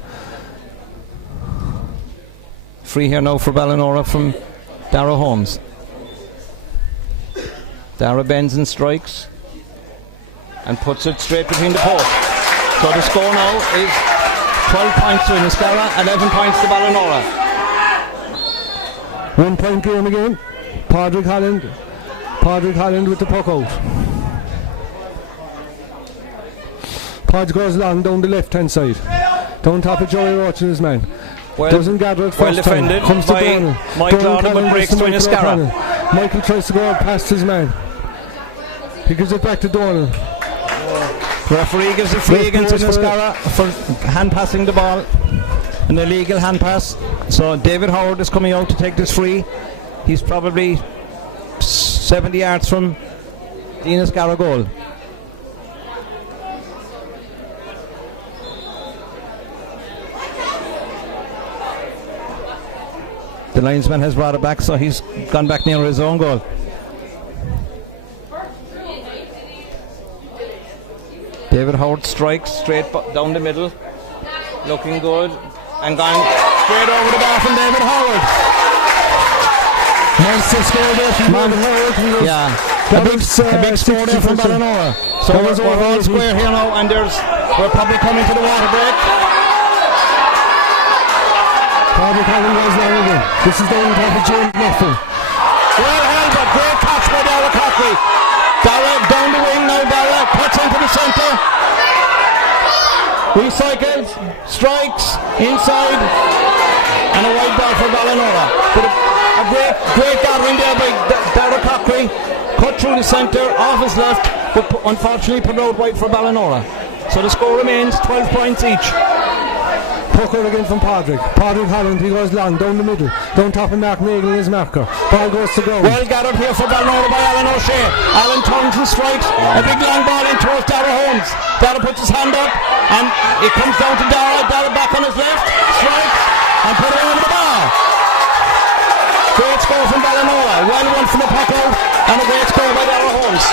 Free here now for Ballinora from Dara Holmes. Dara bends and strikes and puts it straight between the posts. So the score now is 12 points to Inniscarra, 11 points to Ballinora. 1 point game again. Padraig Holland with the puck out. Podge goes long down the left hand side. Down top of Joey Roach and his man. Doesn't gather it first time. Comes to Donald. Michael but breaks to Inniscarra. Michael tries to go up past his man. He gives it back to Donald. Referee gives a free against Inniscarra for hand passing the ball. An illegal hand pass. So David Howard is coming out to take this free. He's probably 70 yards from the Inniscarra goal. The linesman has brought it back, so he's gone back near his own goal. David Howard strikes straight down the middle, looking good, and gone straight over the bar from David Howard. Monster score there from David Howard. Yeah, a big score there from Ballinora. So we're all square here now, and we're probably coming to the water break. Padraig Holland goes down again. This is down on top of James Murphy. Well held, but great catch by Dara Corkery. Dara down the wing now. Dara cuts into the centre. Recycles, strikes inside, and a wide ball for Ballinora. But a great gathering there by Dara Corkery. Cut through the centre, off his left, but unfortunately put it out wide for Ballinora. So the score remains 12 points each. Puck out again from Padraig Holland, he goes long, down the middle, down top of Mark Nagle and his marker. Ball goes to go. Well gathered here for Ballinora by Alan O'Shea. Alan turns and strikes a big long ball in towards Dara Holmes. Dara puts his hand up and it comes down to Dara. Dara back on his left, strikes and put it over the bar. Great score from Ballinora. Well won from the puck out and a great score by Dara Holmes.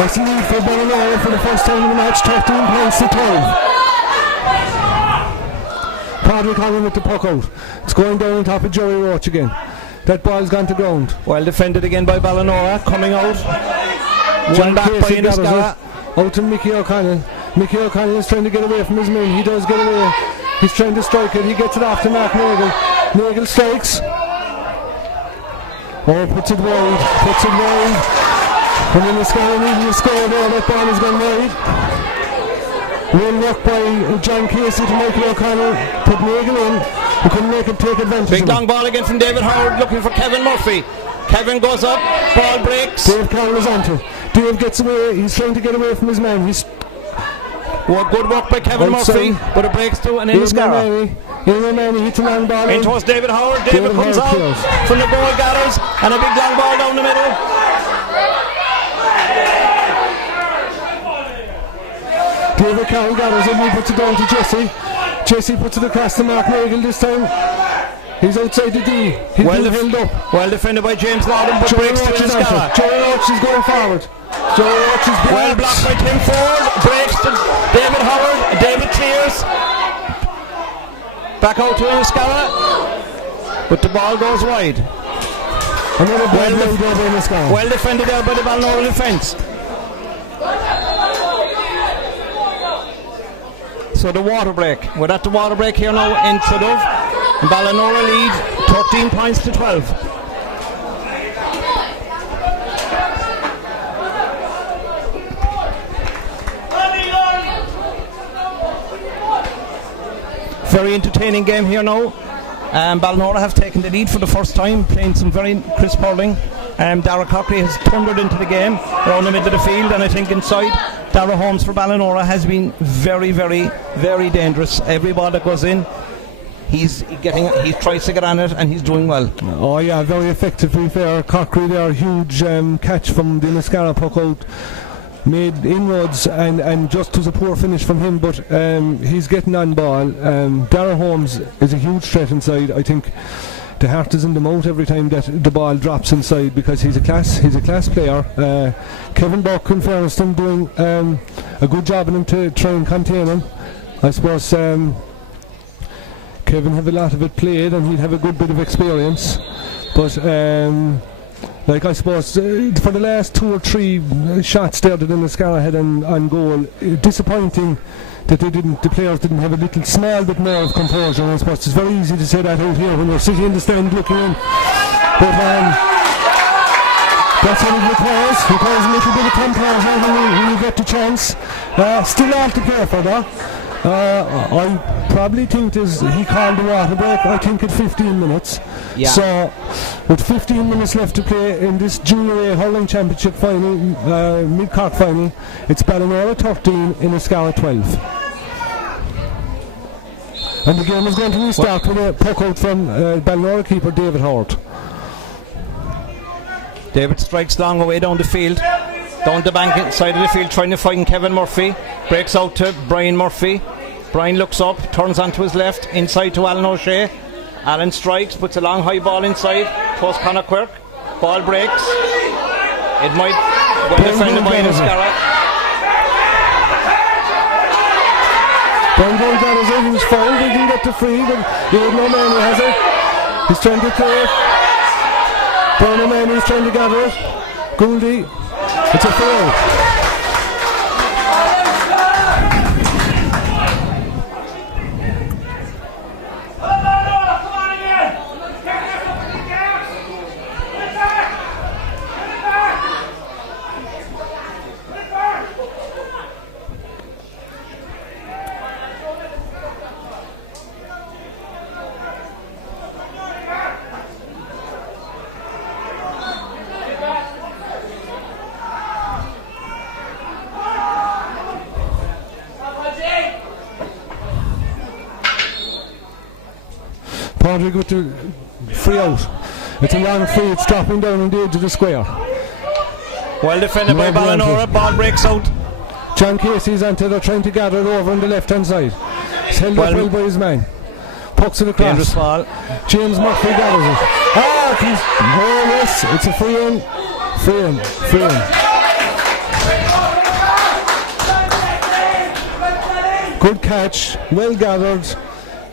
That's the lead for Ballinora for the first time in the match, 13 points to 12. Padraig Holland with the puck out. It's going down on top of Joey Roach again. That ball's gone to ground. Well defended again by Ballinora. Coming out. One back by Inniscarra. Out to Mickey O'Connell. Mickey O'Connell is trying to get away from his man. He does get away. He's trying to strike it. He gets it off to Mark Nagle. Nagle strikes. Oh, puts it wide. And then Inniscarra needing to score there. That ball has gone wide. Well work by John Casey to Michael O'Connell. Put Nagle in. He couldn't make it take advantage. Big long ball again from David Howard looking for Kevin Murphy. Kevin goes up. Ball breaks. Dave Connell is onto. Dave gets away. He's trying to get away from his man. Good work by Kevin Murphy, but it breaks to an Inniscarra. He hits a long ball in towards David Howard. David comes out from the goal gathers and a big long ball down the middle. David Carroll gathers and he puts it down to Jesse. Jesse puts it across to Mark Nagle this time. He's outside the D. He's held up. Well defended by James Loudon, but breaks to Inniscarra. Joey Roach is going forward. Joey Roach is well blocked by Tim Ford. Breaks to David Howard. David clears. Back out to Inniscarra, but the ball goes wide. Another well defended there by the Ballinora defence. So the water break. We're at the water break here now in Cloughduv. Ballinora lead 13 points to 12. Very entertaining game here now. Ballinora have taken the lead for the first time, playing some very crisp hurling. Dara Corkery has thundered into the game around the middle of the field, and I think inside Dara Holmes for Ballinora has been very, very, very dangerous. Every ball that goes in, he tries to get on it, and he's doing well. Oh yeah, very effective to be fair. Corkery there, huge catch from the Inniscarra puck out, made inroads, and just was a poor finish from him, but he's getting on ball. Dara Holmes is a huge threat inside. I think the heart is in the mouth every time that the ball drops inside, because he's a class player. Kevin Buck and Ferriston doing a good job in him to try and contain him. I suppose Kevin have a lot of it played, and he'd have a good bit of experience, but I suppose for the last 2 or 3 shots there that Inniscarra had on goal, disappointing that the players didn't have a little small bit more of composure. I suppose it's very easy to say that out here when you're sitting in the stand looking in, but that's what it requires. It requires a little bit of composure when you get the chance. Still all to play for though. I probably think he called the water break, I think at 15 minutes. Yeah. So with 15 minutes left to play in this Junior A Hurling Championship final, Mid-Cork final, it's Ballinora 13, Inniscarra 12. And the game is going to restart with a puck out from Ballinora keeper David Howard. David strikes long away down the field, down the bank side of the field, trying to find Kevin Murphy. Breaks out to Brian Murphy. Brian looks up, turns onto his left, inside to Alan O'Shea. Alan strikes, puts a long high ball inside, towards Conor Quirk. Ball breaks. It might well defended by Inniscarra. Brian got his in, he's fouled, he didn't get the free, but he had no man who has it. He's trying to clear it. Brian O'Mahony is trying to gather it. Gouldy, it's a foul. Padraig with the free out. It's a long free, it's dropping down on the edge of the square. Well defended by Ballinora, ball breaks out. John Casey's onto it, trying to gather it over on the left hand side. It's held up well by his man. Pucks it across. Dangerous ball. James Murphy gathers it. Oh yes, it's a free in. Free in. Good catch, well gathered.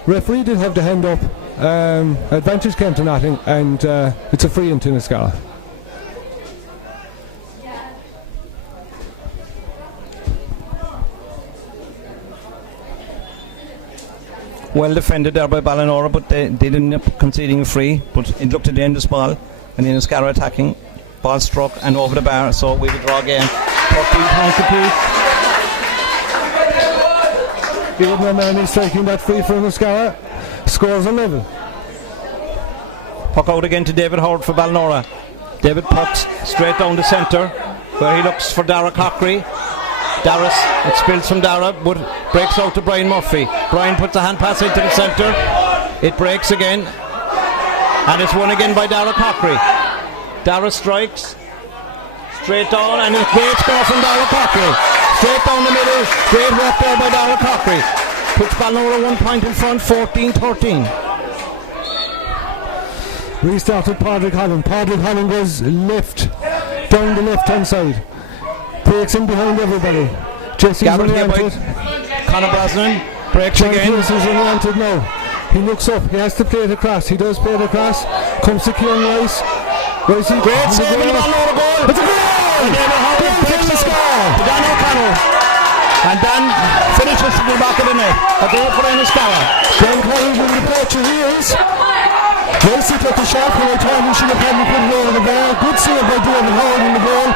Referee did have the hand up. Advantage came to nothing, and it's a free in to Inniscarra. Well defended there by Ballinora, but they didn't end up conceding a free. But it looked at the end of this ball, and Inniscarra attacking. Ball struck and over the bar, so we withdraw again. 13 points apiece. David O'Mahony striking that free for Inniscarra. Scores a level. Puck out again to David Howard for Ballinora. David pucks straight down the centre, where he looks for Dara Corkery. Dara's, it spills from Dara, but breaks out to Brian Murphy. Brian puts a hand pass into the centre. It breaks again, and it's won again by Dara Corkery. Dara strikes straight down, and a great score from Dara Corkery. Straight down the middle, great work there by Dara Corkery. Puts Ballinora 1 point in front, 14-13. Restarted Padraig Holland. Padraig Holland goes left, down the left hand side. Breaks in behind everybody. Jesse's oriented. Conor Brosnan breaks John again. Jesse's oriented now. He looks up, he has to play it across. He does play it across. Comes to Kieran Rice. Great save in the Ballinora goal. It's a goal! David Howard breaks the score to Dan O'Connell. And Dan finishes to the back of the net. A goal for Inniscarra. Dan Collins with the play to heels. Wilson took the shot when I told him he should have probably put it over the bar. Good save by David Howard in the goal.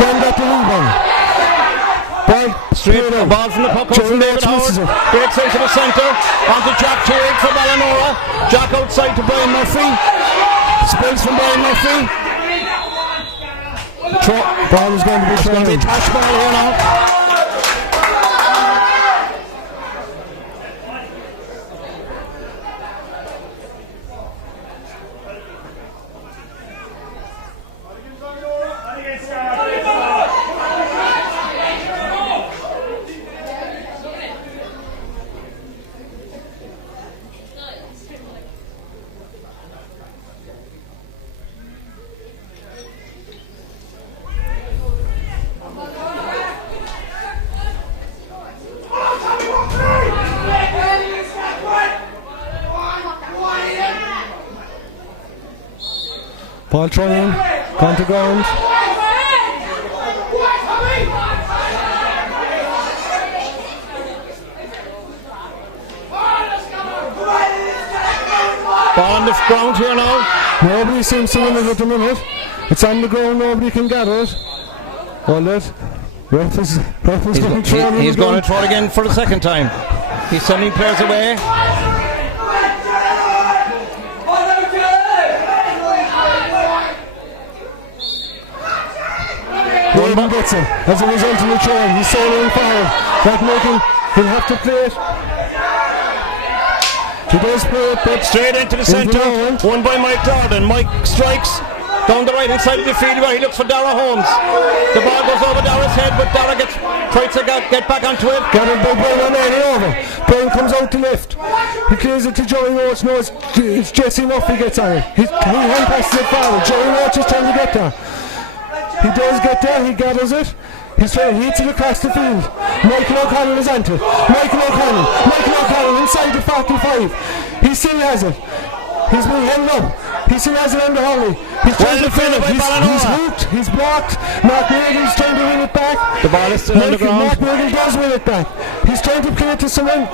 Dan got the rebound. Ball straight ball from the puck out from David Howard. Great gets into the centre. Onto Jack to 8 for Ballinora. Jack outside to Brian Murphy. Spills from Brian Murphy. Ball is going to be It's going to be a touch ball here now. Ball trying, gone to ground. Ball on the ground here now. Nobody seems to win it at the minute. It's on the ground, nobody can gather it. Hold it. Ref is going to throw it. He's going to throw it again for the second time. He's sending players away. Holland gets it as a result of the throw. He's soloing forward. That making he'll have to play it. He does play it, but straight into the centre. Won by Mike Jordan. Mike strikes down the right hand side of the field where he looks for Dara Holmes. The ball goes over Dara's head, but Dara tries to get back onto it. Got it by Brian early over. Brian comes out to left. He clears it to Joey Roach. No, it's Jesse Murphy gets on it. He hand passes it forward. Joey Roach is trying to get there. He does get there, he gathers it. He's trying to hit it across the field. Michael O'Connell is on it. Michael O'Connell inside the 45. He still has it. He's been held up. He still has it under Holly. He's trying to fill it. He's hooked. He's blocked. Mark Nagle's trying to win it back. The ball is still on the ground. Mark Nagle does win it back. He's trying to play it to someone.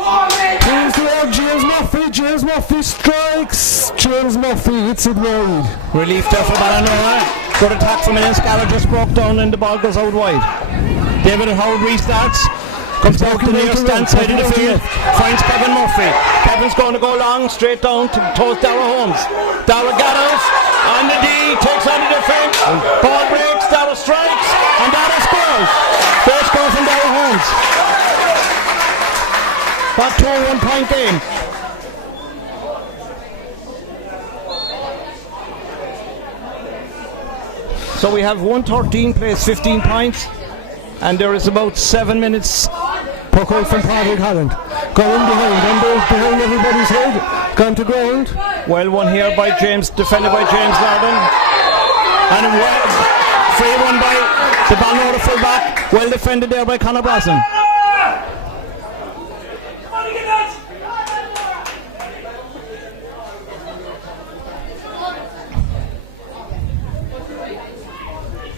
Here's the old James Murphy. James Murphy strikes. James Murphy hits it wide. Relief there for Ballinora. Good attack from Inniscarra, just broke down and the ball goes out wide. David Howard restarts. Comes out to the near stand side of the field. Finds Kevin Murphy. Kevin's going to go long, straight down towards Dara Holmes. Dara gathers on the D, takes on the defence. Ball breaks, Dara strikes, and Dara scores. First goal from Dara Holmes. Back to a 1 point game. So we have 113 plays 15 points, and there is about 7 minutes. Puck out from Patrick Holland. Going behind everybody's head. Gone to ground. Well won here by James, defended by James Larden. And free one by the Ballinora full-back. Well defended there by Conor Brosnan.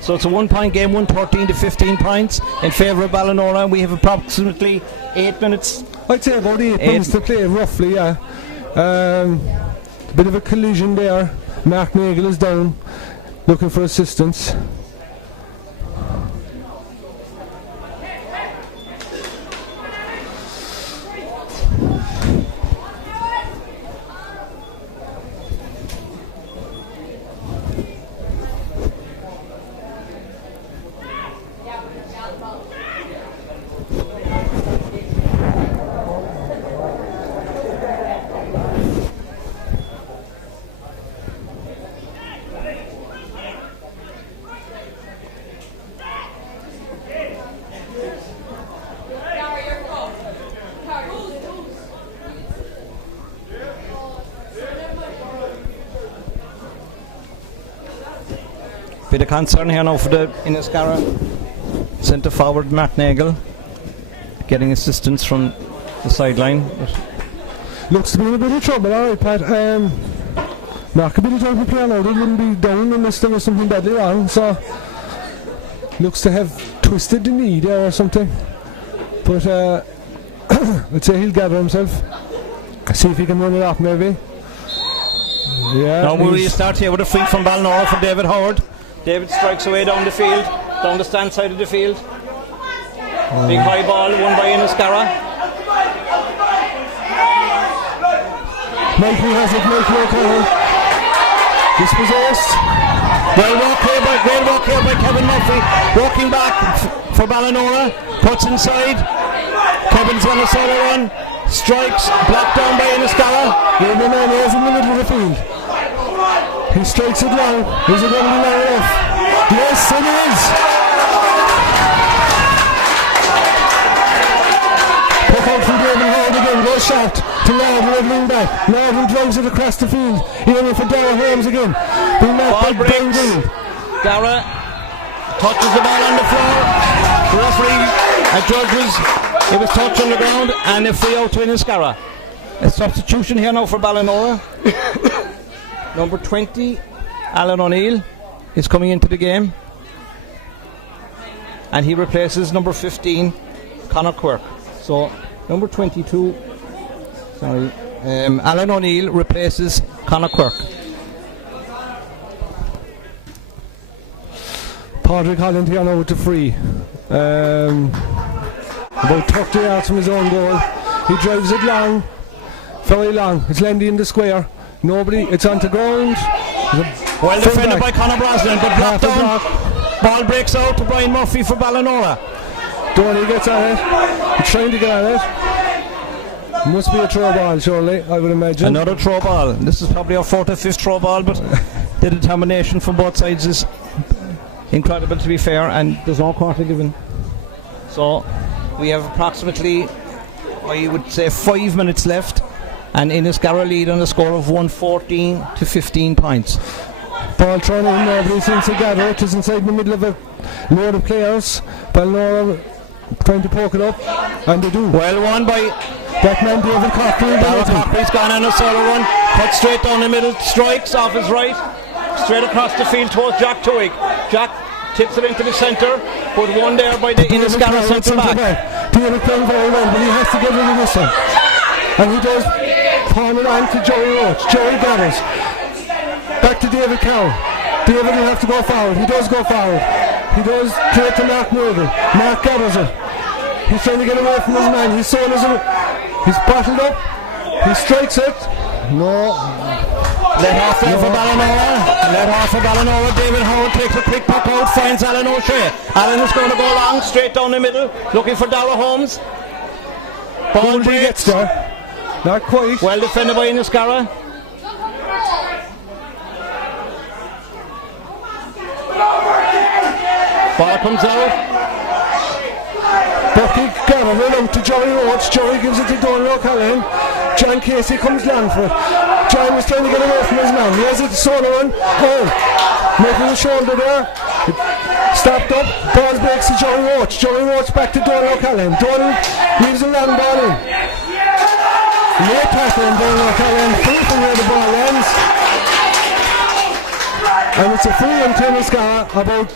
So it's a 1 point game, 113 to 15 points in favour of Ballinora. We have approximately 8 minutes. I'd say about 8 minutes to play, roughly, yeah. A bit of a collision there. Mark Nagle is down, looking for assistance. Bit of concern here now for the Inniscarra centre forward Mark Nagle, getting assistance from the sideline. Looks to be in a bit of trouble, alright Pat. Mark a bit of time to play now. They wouldn't be down unless there was something badly wrong, so looks to have twisted the knee there or something. But I'd say he'll gather himself. See if he can run it off maybe. Yeah. Now we'll restart here with a free from Ballinora for David Howard. David strikes away down the field, down the stand side of the field. Big high ball won by Inniscarra. Michael has it, Michael O'Connell. Dispossessed. Great walk here by Kevin Murphy. Walking back for Ballinora. Puts inside. Kevin's on a solo run. Strikes. Blocked down by Inniscarra. The man is in the middle of the field. He strikes it long. Is it going to be long enough? Yes, it is. Puck out from David Howard again. Goes shot to Nagle leveling back. Nagle drives it across the field. Even for Dara Holmes again. Ball breaks. Dara touches the ball on the floor. The referee adjudges it was touch on the ground and a free out to Inniscarra. A substitution here now for Ballinora. Number 20, Alan O'Neill, is coming into the game. And he replaces number 15, Conor Quirk. So, number 22, Alan O'Neill replaces Conor Quirk. Patrick Holland here now with the free. About 30 yards from his own goal. He drives it long, very long. It's landing in the square. Nobody, it's on the ground. Well defended by Conor Brosnan, but blocked down. Ball breaks out to Brian Murphy for Ballinora. Donny gets on it. He's trying to get on it. Must be a throw ball, surely, I would imagine. Another throw ball. This is probably our 4th or 5th throw ball, but the determination from both sides is incredible, to be fair, and there's no quarter given. So we have approximately, I would say, 5 minutes left, and Inniscarra lead on a score of 114 to 15 points. Ball thrown in, nobody seems to gather it. It's inside the middle of a load of players. Ballinora trying to poke it up, and they do. Well won by that man David Corkery. Corkery's gone on a solo run, cut straight down the middle, strikes off his right, straight across the field towards Jack Tuig. Jack tips it into the centre, but one there by the Inniscarra centre back. David playing very well, but he has to get rid of this one. And he does pawn it on to Joey Roach. Joey gathers. Back to David Cow. David will have to go forward. He does go forward. He does play it to Mark Nagle. Mark gathers it. He's trying to get away from his man. He's bottled up. He strikes it. No. Let off there for Ballinora. Let off for Ballinora. David Howard takes a quick pop out, finds Alan O'Shea. Alan is going to go long, straight down the middle, looking for Dara Holmes. Ball gets there. Not quite. Well defended by Inniscarra. Ball comes out. Bucky gathers it out to Joey Roach. Joey gives it to Donald O'Callaghan. John Casey comes long for it. John was trying to get away from his man. He has it solo run. Oh, making the shoulder there. Stopped up. Ball breaks to Joey Roach. Joey Roach back to Donald O'Callaghan. Donald leaves a long ball in. Late tackle on Donald O'Callaghan. Free from where the ball ends. And it's a free in Inniscarra about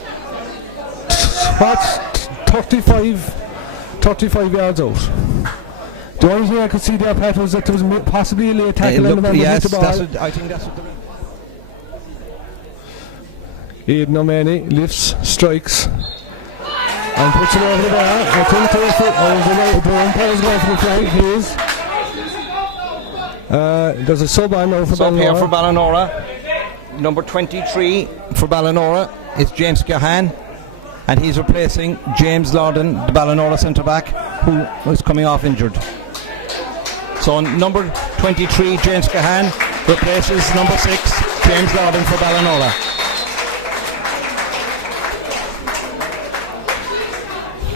35 yards out. The only thing I could see there, Pat, was that there was possibly a late tackle on the man hit the ball. I think that's what the Aidan O'Mahony lifts, strikes, and puts it over the bar. I think the umpire is going for the flag. He is. There's a sub on now for Ballinora. Here for Ballinora. Number 23 for Ballinora is James Gahan, and he's replacing James Lorden, the Ballinora centre back, who is coming off injured. So number 23 James Gahan replaces number 6 James Lorden for Ballinora.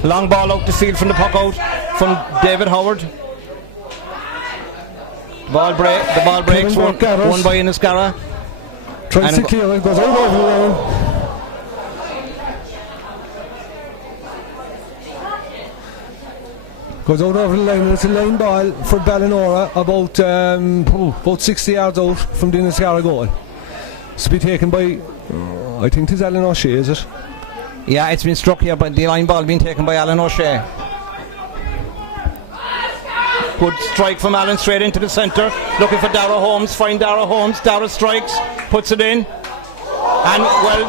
Long ball out the field from the puck out from David Howard. The ball breaks, won by Inniscarra. Tries to clear it, goes over the line. Goes out over the line, and it's a line ball for Ballinora about 60 yards out from the Inniscarra goal. It's to be taken by, I think it's Alan O'Shea, is it? Yeah, it's been struck here, but the line ball being taken by Alan O'Shea. Good strike from Alan straight into the centre, looking for Dara Holmes, find Dara Holmes, Dara strikes, puts it in, and well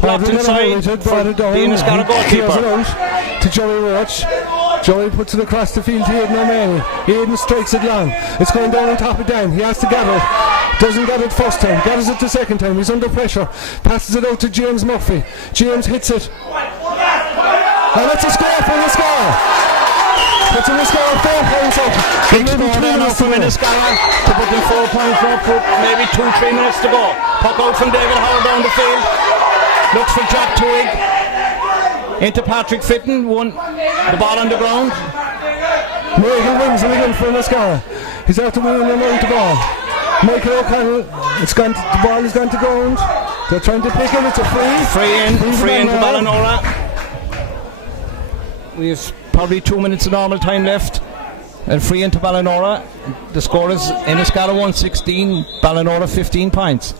blocked inside for the Inniscarra goalkeeper. To Joey Roach. Joey puts it across the field to Aidan O'Malley. Aidan strikes it long. It's going down on top of Dan. He has to gather it. Doesn't get it first time. Gathers it the second time. He's under pressure. Passes it out to James Murphy. James hits it. And it's a score for Inniscarra. It's Inniscarra 4 points up. Big score there now from Inniscarra to put them 4 points up with maybe 2-3 minutes to go. Puck out from David Howard down the field. Looks for Jack Twig. Into Patrick Fitton. Won the ball on the ground. Nagle wins it again for Inniscarra. He's after winning the night ball. Michael O'Connell, the ball is gone to ground. They're trying to pick it. It's a free in to Ballinora. We have probably 2 minutes of normal time left. And free into Ballinora. The score is Inniscarra 116, Ballinora 15 points.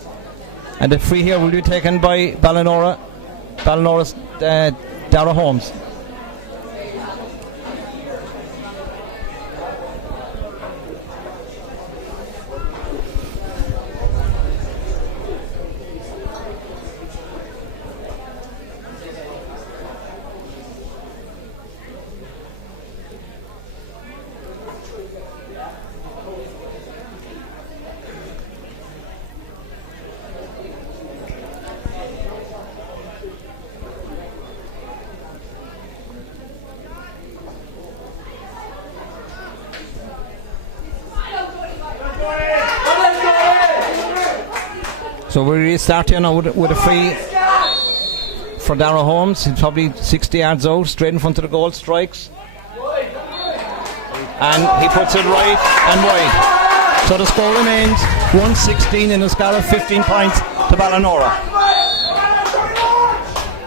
And the free here will be taken by Ballinora's Dara Holmes. So we restart here now with a free for Dara Holmes. He's probably 60 yards out, straight in front of the goal, strikes. And he puts it right and wide. So the score remains 116 in Inniscarra, 15 points to Ballinora.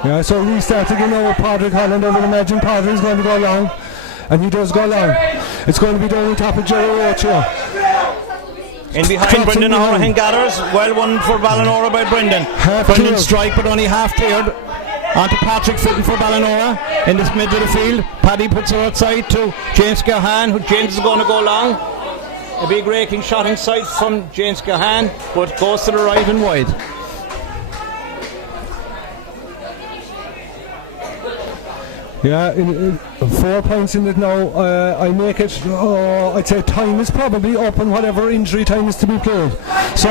Yeah, so restart again now with Padraig Holland. I would imagine Padraig is going to go long. And he does go long. It's going to be down on top of Jerry Roach here. In behind, Brendan O'Halloran gathers. Well won for Ballinora by Brendan. Brendan strike, but only half cleared. On to Patrick Fitton for Ballinora in the middle of the field. Paddy puts her outside to James Gahan, who James is going to go long. A big raking shot inside from James Gahan, but goes to the right and wide. Yeah, 4 points in it now. I make it, I'd say time is probably up and whatever injury time is to be played. So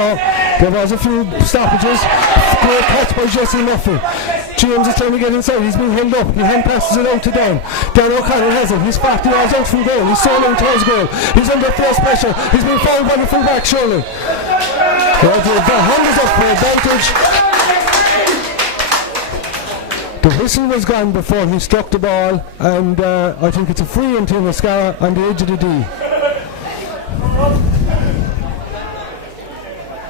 there was a few stoppages. Great catch by Jesse Murphy. James is trying to get inside. He's been held up. He hand passes it out to Dan. Dan O'Connell has it. He's 40 yards out from goal. He's soloing to his goal. He's under fierce pressure. He's been fouled by the full back, surely. The hand is up for advantage. The whistle was gone before he struck the ball, and I think it's a free into Inniscarra on the edge of the D.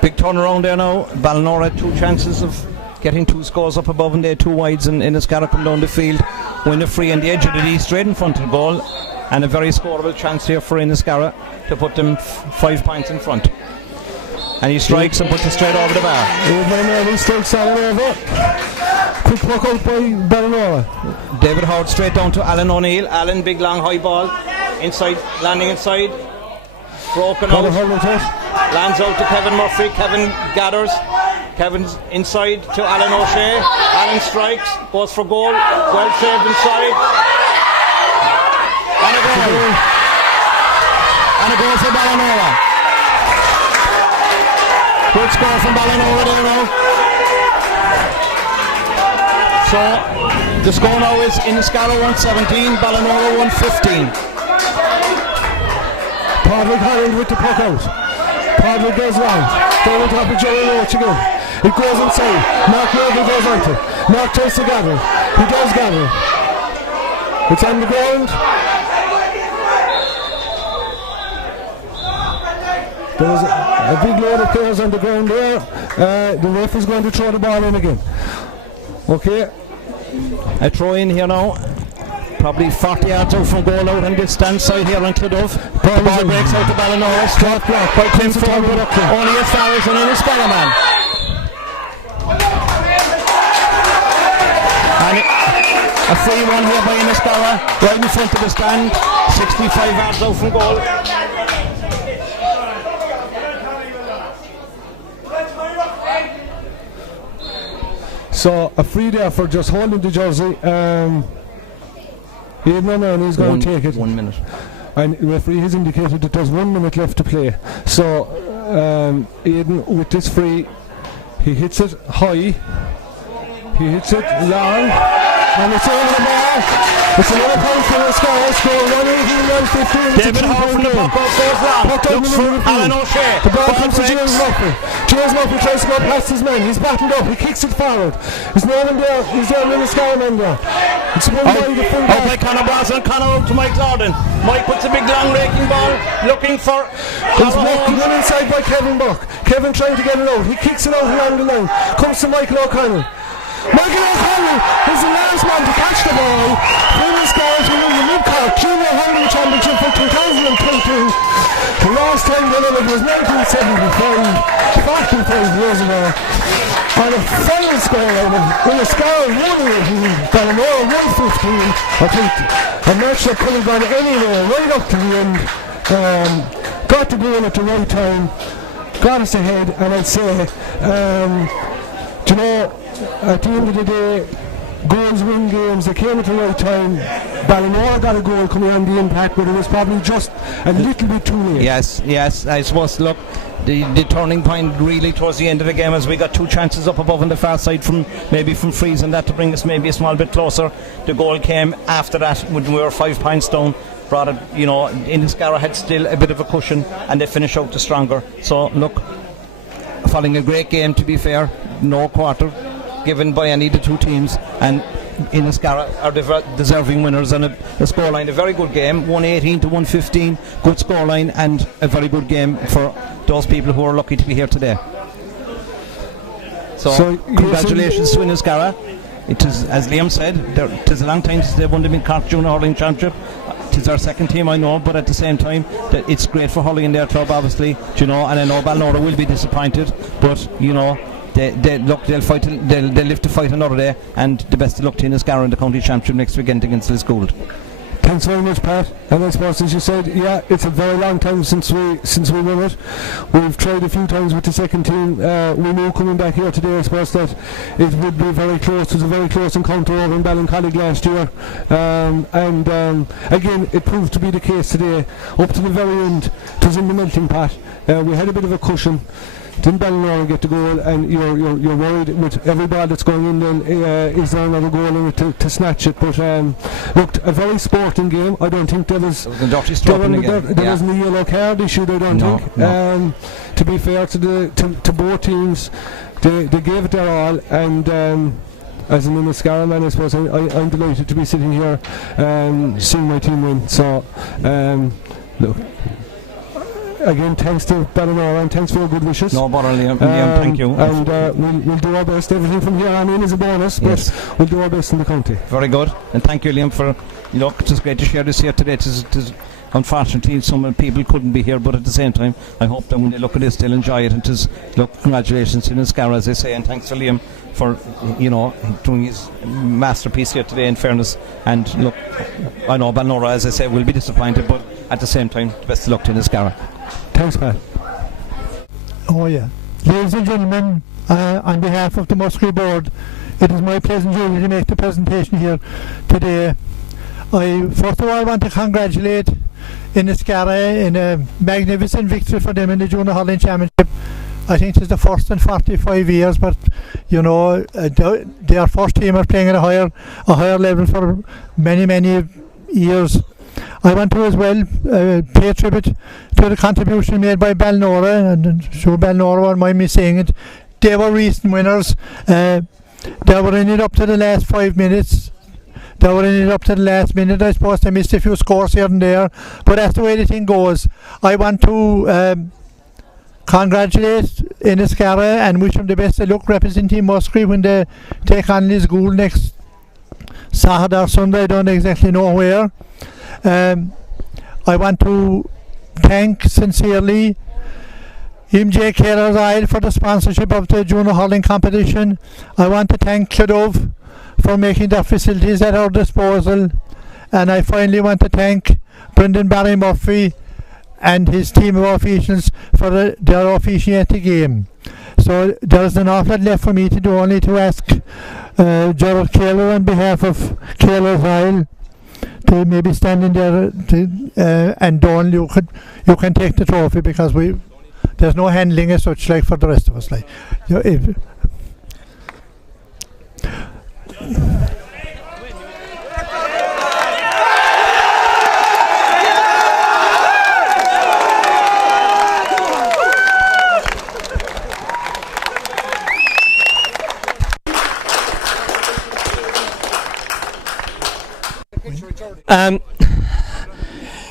Big turnaround there now. Ballinora had 2 chances of getting 2 scores up above, and they had 2 wides, and Inniscarra come down the field, win a free on the edge of the D, straight in front of the goal, and a very scoreable chance here for Inniscarra to put them 5 points in front. And he strikes and puts it straight over the bar. He strikes all over. Quick walk out by Ballinora. David Howard straight down to Alan O'Neill. Alan, big long high ball. Inside, landing inside. Broken out. Lands out to Kevin Murphy. Kevin gathers. Kevin's inside to Alan O'Shea. Alan strikes. Goes for goal. Well saved inside. And a goal. And a goal for Ballinora. Good score from Ballinora there now. So the score now is Inniscarra 117, Ballinora 115. Padraig Holland with the puck out. Padraig goes long. Down on top of Jerry Roach again. It goes inside. Mark Nagle goes onto it. Mark tries to gather. He does gather. It's on the ground. There's a big load of players on the ground there. The ref is going to throw the ball in again. Okay. A throw in here now. Probably 40 yards out from goal out on this stand side here on Cloughduv. The ball breaks out to Ballinora. Straight block by Tim Forward. Only as far as an Inniscarra man. And a free one here by Inniscarra, right in front of the stand. 65 yards out from goal. So a free there for just holding the jersey. Aidan O'Mahony is going to take it. 1 minute. And the referee has indicated that there's 1 minute left to play. So Aidan with this free, he hits it high, he hits it long, and it's over the bar. It's another point for Inniscarra. Score 118-115. David Hall from the puck goes long. Looks for Alan O'Shea. The ball comes to James Murphy. James Murphy tries to go past his man. He's battened up. He kicks it forward. There's no one there. He's there in the Inniscarra man there. It's one by the full back. Out by Conor Brosnan. Conor out to Mike Loudon. Mike puts a big long raking ball, looking for He's walking in inside by Kevin Buck. Kevin trying to get it out. He kicks it out along the line. Comes to Michael O'Connell. Michael O'Connell is the last man to catch the ball. Inniscarra to win the Mid-Cork Junior Hurling Championship for 2022. The last time they did it was 1975, 45 years ago. On a final score out of Inniscarra 118, Ballinora 115. I think a match that could have gone anywhere right up to the end. Got the goal at the right time, got us ahead, and I'd say, you know, at the end of the day, goals win games. They came at the right time. Ballinora got a goal coming on the impact, but it was probably just a little bit too late. Yes, I suppose, look, the turning point really towards the end of the game as we got 2 chances up above on the far side from frees and that to bring us maybe a small bit closer. The goal came after that when we were 5 points down. Brought it, you know, Inniscarra had still a bit of a cushion and they finished out the stronger. So look, following a great game, to be fair, no quarter given by any of the 2 teams, and Inniscarra are the deserving winners on a scoreline. A very good game, 118-115, good scoreline, and a very good game for those people who are lucky to be here today. So congratulations to Inniscarra. It is, as Liam said, it is a long time since they won the Mid-Cork Junior Hurling Championship. It is our second team, I know, but at the same time, it's great for hurling in their club, obviously, you know, and I know Ballinora will be disappointed, but you know, they'll fight. They'll live to fight another day, and the best of luck to Inniscarra in the county championship next weekend against Lisgould. Thanks very much, Pat. And I suppose, as you said, yeah, it's a very long time since we won it. We've tried a few times with the second team. We knew coming back here today, I suppose, that it would be very close. It was a very close encounter over in Ballincollig last year, again, it proved to be the case today. Up to the very end, it was in the melting pot. We had a bit of a cushion. Didn't Ballinora get the goal, and you're worried with every ball that's going in, then is there another goal in it to snatch it? But looked a very sporting game. I don't think there was a dirty stroke in the game. There wasn't a yellow card issue, I don't think. No. To be fair to both teams, they gave it their all, and as an Inniscarra man, I suppose I'm delighted to be sitting here seeing my team win. So look, again, thanks to Ballinora and thanks for your good wishes. No bother, Liam, thank you. And we'll do our best. Everything from here on in is a bonus, but we'll do our best in the county. Very good, and thank you, Liam, for look. It is great to share this here today. It is unfortunately some people couldn't be here, but at the same time, I hope that when they look at this, they'll enjoy it. And look, congratulations to Inniscarra, as I say, and thanks to Liam for doing his masterpiece here today. In fairness, and look, I know Ballinora, as I say, will be disappointed, but at the same time, best of luck to Inniscarra. Thanks, Pat. Oh yeah. Ladies and gentlemen, on behalf of the Muskery Board, it is my pleasant duty to make the presentation here today. I first of all want to congratulate Inniscarra in a magnificent victory for them in the Junior Hurling Championship. I think it's the first in 45 years, but you know, they are first teamers playing at a higher level for many years. I want to as well pay tribute to the contribution made by Ballinora, and sure Ballinora won't mind me saying it. They were recent winners. They were in it up to the last 5 minutes. They were in it up to the last minute. I suppose they missed a few scores here and there, but that's the way the thing goes. I want to congratulate Inniscarra and wish them the best of luck representing Muskery when they take on Lisgould next Saturday or Sunday. I don't exactly know where. I want to thank sincerely MJK for the sponsorship of the Junior Hurling competition. I want to thank Cloughduv for making their facilities at our disposal, and I finally want to thank Brendan Barry Murphy and his team of officials for their officiating game. So there's an awful lot left for me to do, only to ask Gerald Kaler on behalf of Kaler's Isle to maybe stand in there and Dawn, you can take the trophy, because there's no handling as such like for the rest of us. Like,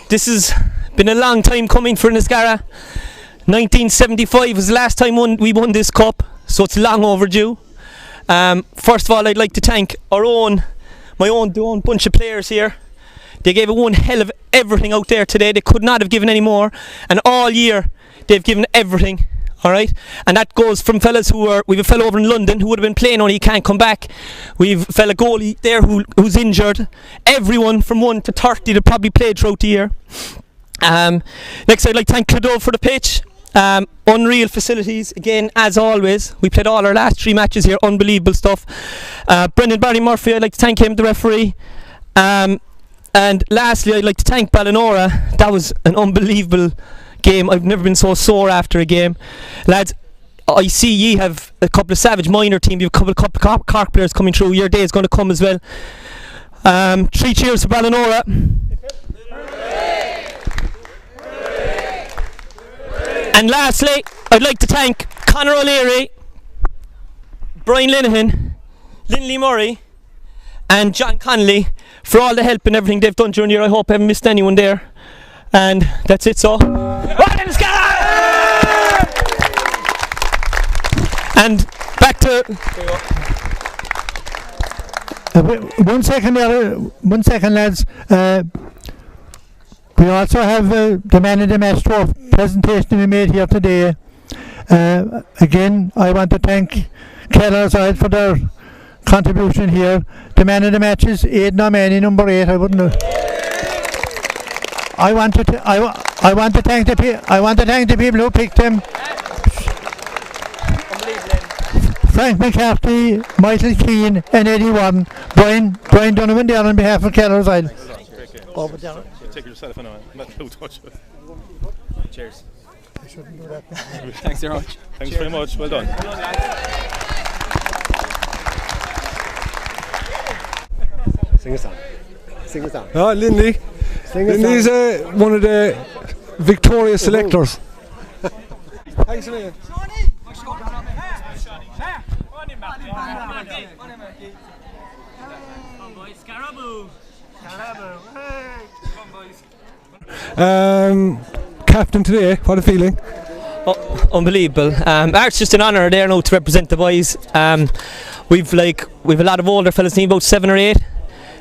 this has been a long time coming for Inniscarra. 1975 was the last time we won this cup, so it's long overdue. First of all, I'd like to thank my own bunch of players here. They gave it one hell of everything out there today. They could not have given any more, and all year they've given everything. Alright, and that goes from fellas we've a fellow over in London who would have been playing only he can't come back. We've a fella goalie there who's injured. Everyone from 1 to 30 that probably played throughout the year. Next, I'd like to thank Cloughduv for the pitch. Unreal facilities again, as always. We played all our last 3 matches here, unbelievable stuff. Brendan Barry Murphy, I'd like to thank him, the referee. And lastly, I'd like to thank Ballinora. That was an unbelievable game. I've never been so sore after a game. Lads, I see ye have a couple of Savage minor team. You have a couple of Cork players coming through. Your day is going to come as well. 3 cheers for Ballinora. And lastly, I'd like to thank Conor O'Leary, Brian Linehan, Linley Murray and John Connolly for all the help and everything they've done during the year. I hope I haven't missed anyone there. And that's it, so. And back to. 1 second there, 1 second, lads. We also have the man of the match presentation we made here today. Again, I want to thank Keller's Oil for their contribution here. The man of the match is Aidan O'Mahony, number 8. I wouldn't know. I want to thank the people who picked him. Frank McCarthy, Michael Keane and Eddie Warren. Brian Donovan there on behalf of Keller's Oil. Take yourself and cheers. I shouldn't do that. Thanks very much. Thanks very much. Well done. Sing a song. Sing a song. Oh, Linley. Linley's one of the victorious selectors. Thanks a million. Captain today, what a feeling. Oh, unbelievable. It's just an honour there now to represent the boys. We've a lot of older fellas, about 7 or 8.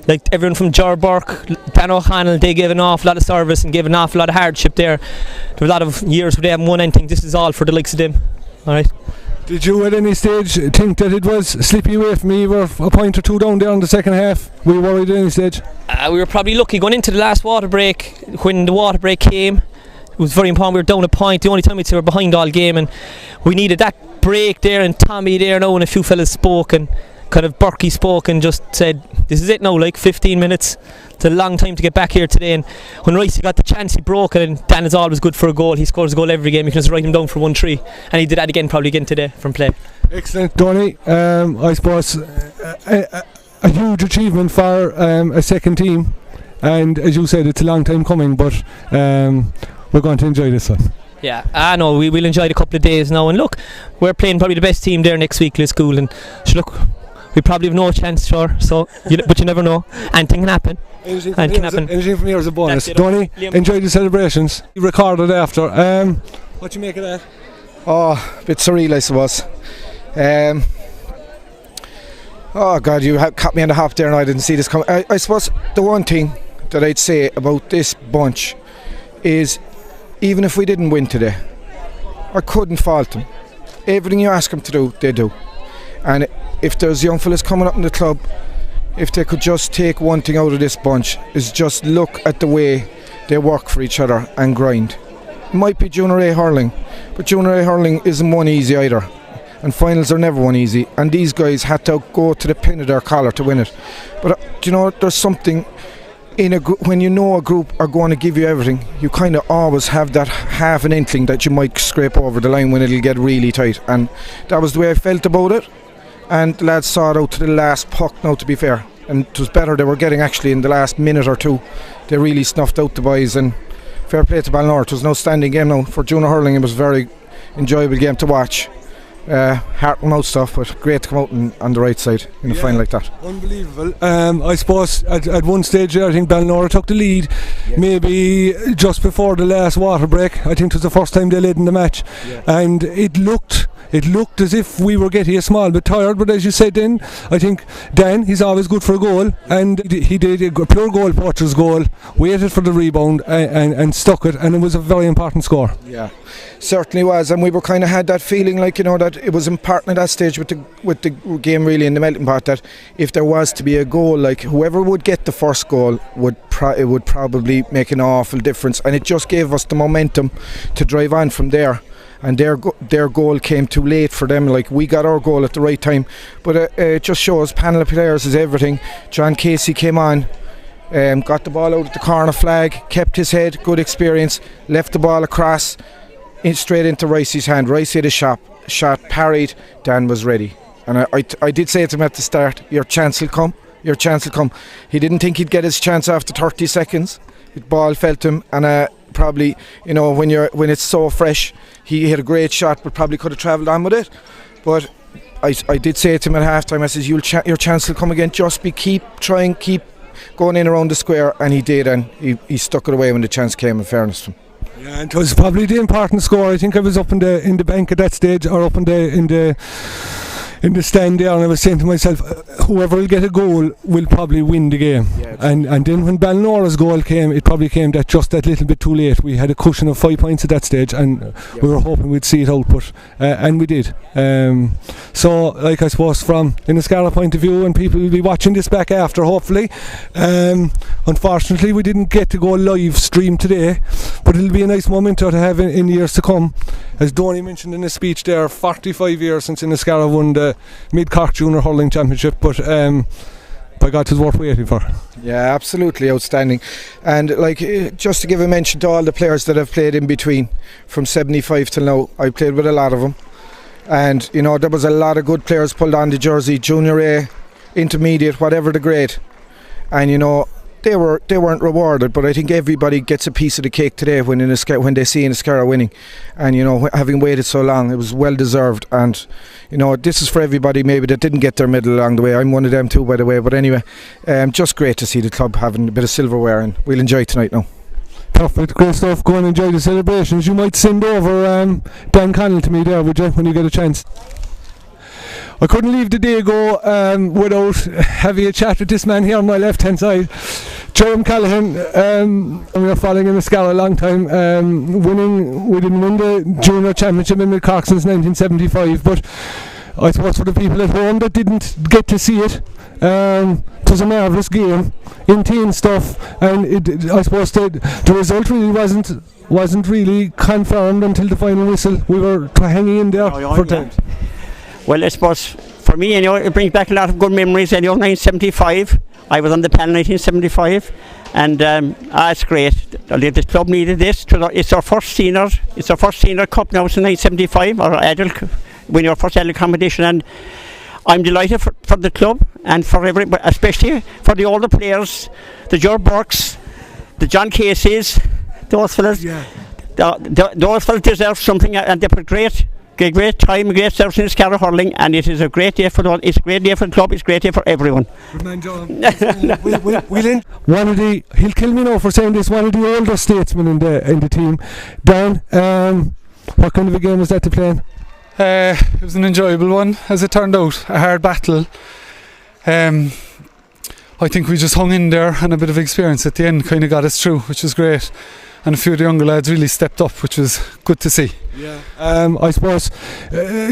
Like everyone from Jar Burke, Dan O'Connell, they gave an awful lot of service and gave an awful lot of hardship there. There were a lot of years where they haven't won anything. This is all for the likes of them. Alright. Did you at any stage think that it was slippy away from you? We were a point or two down there in the second half. Were you worried at any stage? We were probably lucky going into the last water break. When the water break came, it was very important. We were down a point. The only time we'd say we were behind all game, and we needed that break there. And Tommy there now, and a few fellas spoke, and kind of Berkey spoke and just said, "This is it now. Like 15 minutes. It's a long time to get back here today." And when Ricey got the chance, he broke it. And Dan is always good for a goal. He scores a goal every game. You can just write him down for 1-3, and he did that again, probably again today from play. Excellent, Donny. I suppose a huge achievement for a second team, and as you said, it's a long time coming, but we're going to enjoy this one. Yeah, I know we will enjoy it a couple of days now, and look, we're playing probably the best team there next week, Liz School, and look, we probably have no chance, sure. So, but you never know, anything can happen. Anything from here is a bonus. Donny, enjoy the celebrations. You recorded after. What do you make of that? Oh, a bit surreal, I suppose. Oh God, you caught me on the hop there and I didn't see this coming. I suppose the one thing that I'd say about this bunch is, even if we didn't win today, I couldn't fault them. Everything you ask them to do, they do. And if there's young fellas coming up in the club, if they could just take one thing out of this bunch, is just look at the way they work for each other and grind. It might be Junior A hurling, but Junior A hurling isn't one easy either, and finals are never one easy, and these guys had to go to the pin of their collar to win it. But there's something when you know a group are going to give you everything, you kind of always have that half an inkling that you might scrape over the line when it'll get really tight, and that was the way I felt about it. And the lads saw it out to the last puck now, to be fair, and it was better they were getting actually in the last minute or two. They really snuffed out the boys, and fair play to Ballinora. It was an outstanding game now for junior hurling. It was a very enjoyable game to watch. Heart and mouth stuff, but great to come out on the right side in a final like that. Unbelievable. I suppose at one stage I think Ballinora took the lead, maybe just before the last water break. I think it was the first time they led in the match, and it looked as if we were getting a small bit tired, but as you said then, I think Dan, he's always good for a goal, and he did a pure goal poacher's goal, waited for the rebound and stuck it, and it was a very important score. Yeah, certainly was, and we were kind of had that feeling like, you know, that it was important at that stage with the game really in the melting pot, that if there was to be a goal, like whoever would get the first goal would probably make an awful difference, and it just gave us the momentum to drive on from there. And their goal came too late for them. Like, we got our goal at the right time, but it just shows panel of players is everything. John Casey came on, got the ball out at the corner flag, kept his head, good experience, left the ball across straight into Ricey's hand. Ricey had a shot parried. Dan was ready, and I did say to him at the start, your chance will come. He didn't think he'd get his chance after 30 seconds. The ball fell to him, and probably, you know, when it's so fresh, he hit a great shot, but probably could have travelled on with it. But I did say to him at half time, I says, your chance will come again, just keep going in around the square, and he did, and he stuck it away when the chance came, in fairness to him. Yeah, and it was probably the important score. I think I was up in the bank at that stage, or up in the stand there, and I was saying to myself, whoever will get a goal will probably win the game. Yeah, and then when Ballinora's goal came, it probably came just that little bit too late. We had a cushion of 5 points at that stage, and we were hoping we'd see it out, but and we did. So, like, I suppose from Inniscarra point of view, and people will be watching this back after, hopefully. Unfortunately, we didn't get to go live stream today, but it'll be a nice memento to have in years to come. As Donny mentioned in his speech there, 45 years since Inniscarra won the Mid-Cork Junior Hurling Championship, but by God, it was worth waiting for. Yeah, absolutely outstanding. And like, just to give a mention to all the players that have played in between from 75 till now, I played with a lot of them, and you know, there was a lot of good players pulled on the jersey, junior A, intermediate, whatever the grade, and you know, they weren't rewarded, but I think everybody gets a piece of the cake today when they see Inniscarra winning, and you know, having waited so long, it was well deserved. And you know, this is for everybody maybe that didn't get their medal along the way. I'm one of them too, by the way. But anyway, just great to see the club having a bit of silverware, and we'll enjoy tonight now. Perfect, great stuff. Go and enjoy the celebrations. You might send over Dan Connell to me there, would you, when you get a chance? I couldn't leave the day go without having a chat with this man here on my left hand side, Jerome Callahan. We were following Inniscarra a long time, we didn't win the junior championship in Mid-Cork since 1975, but I suppose for the people at home that didn't get to see it, it was a marvellous game, intense stuff, and I suppose the result really wasn't really confirmed until the final whistle. We were hanging in there for times. Well, I suppose for me, it brings back a lot of good memories. 1975, I was on the panel in 1975, and it's great. The club needed this. It's our first senior cup now since 1975, or adult, winning our first adult competition, and I'm delighted for the club and for everybody, especially for the older players, the Joe Burks, the John Caseys, those fellas. Yeah. Those fellas deserve something, and they put great time, great service in Inniscarra hurling, and it is a great day for the. It's a great day for the club. It's a great day for everyone. Good man, John. He'll kill me now for saying this. One of the older statesmen in the team, Dan. What kind of a game was that to play in? It was an enjoyable one, as it turned out. A hard battle. I think we just hung in there, and a bit of experience at the end kind of got us through, which was great. And a few of the younger lads really stepped up, which was good to see. Yeah. I suppose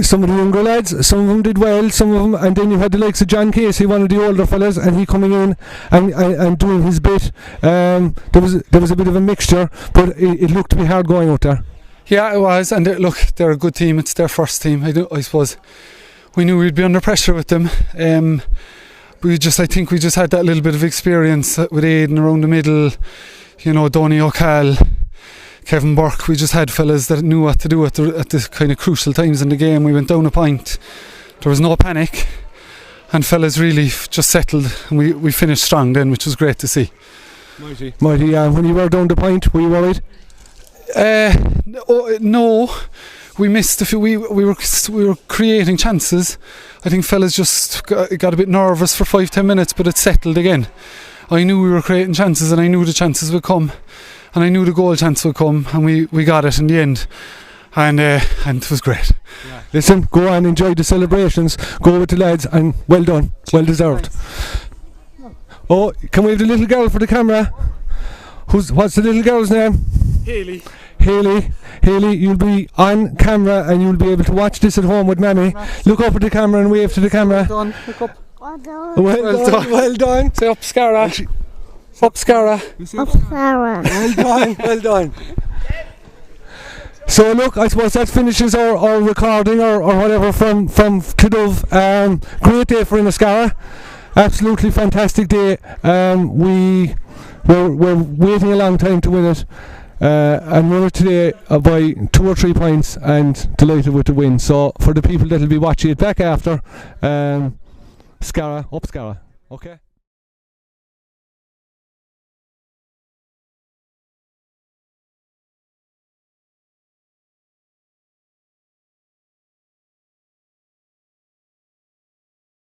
some of the younger lads, some of them did well, some of them, and then you had the likes of John Casey, one of the older fellas, and he coming in and doing his bit. There was a bit of a mixture, but it looked to be hard going out there. Yeah, it was, and look, they're a good team. It's their first team. I suppose we knew we'd be under pressure with them. I think we just had that little bit of experience with Aidan around the middle, Donny O'Call, Kevin Burke. We just had fellas that knew what to do at the kind of crucial times in the game. We went down a point, there was no panic, and fellas really just settled, and we finished strong then, which was great to see. Mighty, when you were down the point, were you worried? No, we missed a few. We were creating chances. I think fellas just got a bit nervous for 5-10 minutes, but it settled again. I knew we were creating chances, and I knew the chances would come, and I knew the goal chance would come, and we got it in the end, and it was great. Yeah. Listen, go on, enjoy the celebrations, go with the lads, and well done, well deserved. Oh, can we have the little girl for the camera? What's the little girl's name? Hayley, you'll be on camera and you'll be able to watch this at home with Mammy. Look up at the camera and wave to the camera. Well done. Look up. Well done. Say up, Scara. Up, Scara. Well done. So look, I suppose that finishes our recording or whatever from Cloughduv. Great day for Inniscarra. Absolutely fantastic day. We're waiting a long time to win it. And won it today by 2 or 3 points, and delighted with the win. So for the people that will be watching it back after, Scara, up Scara, okay?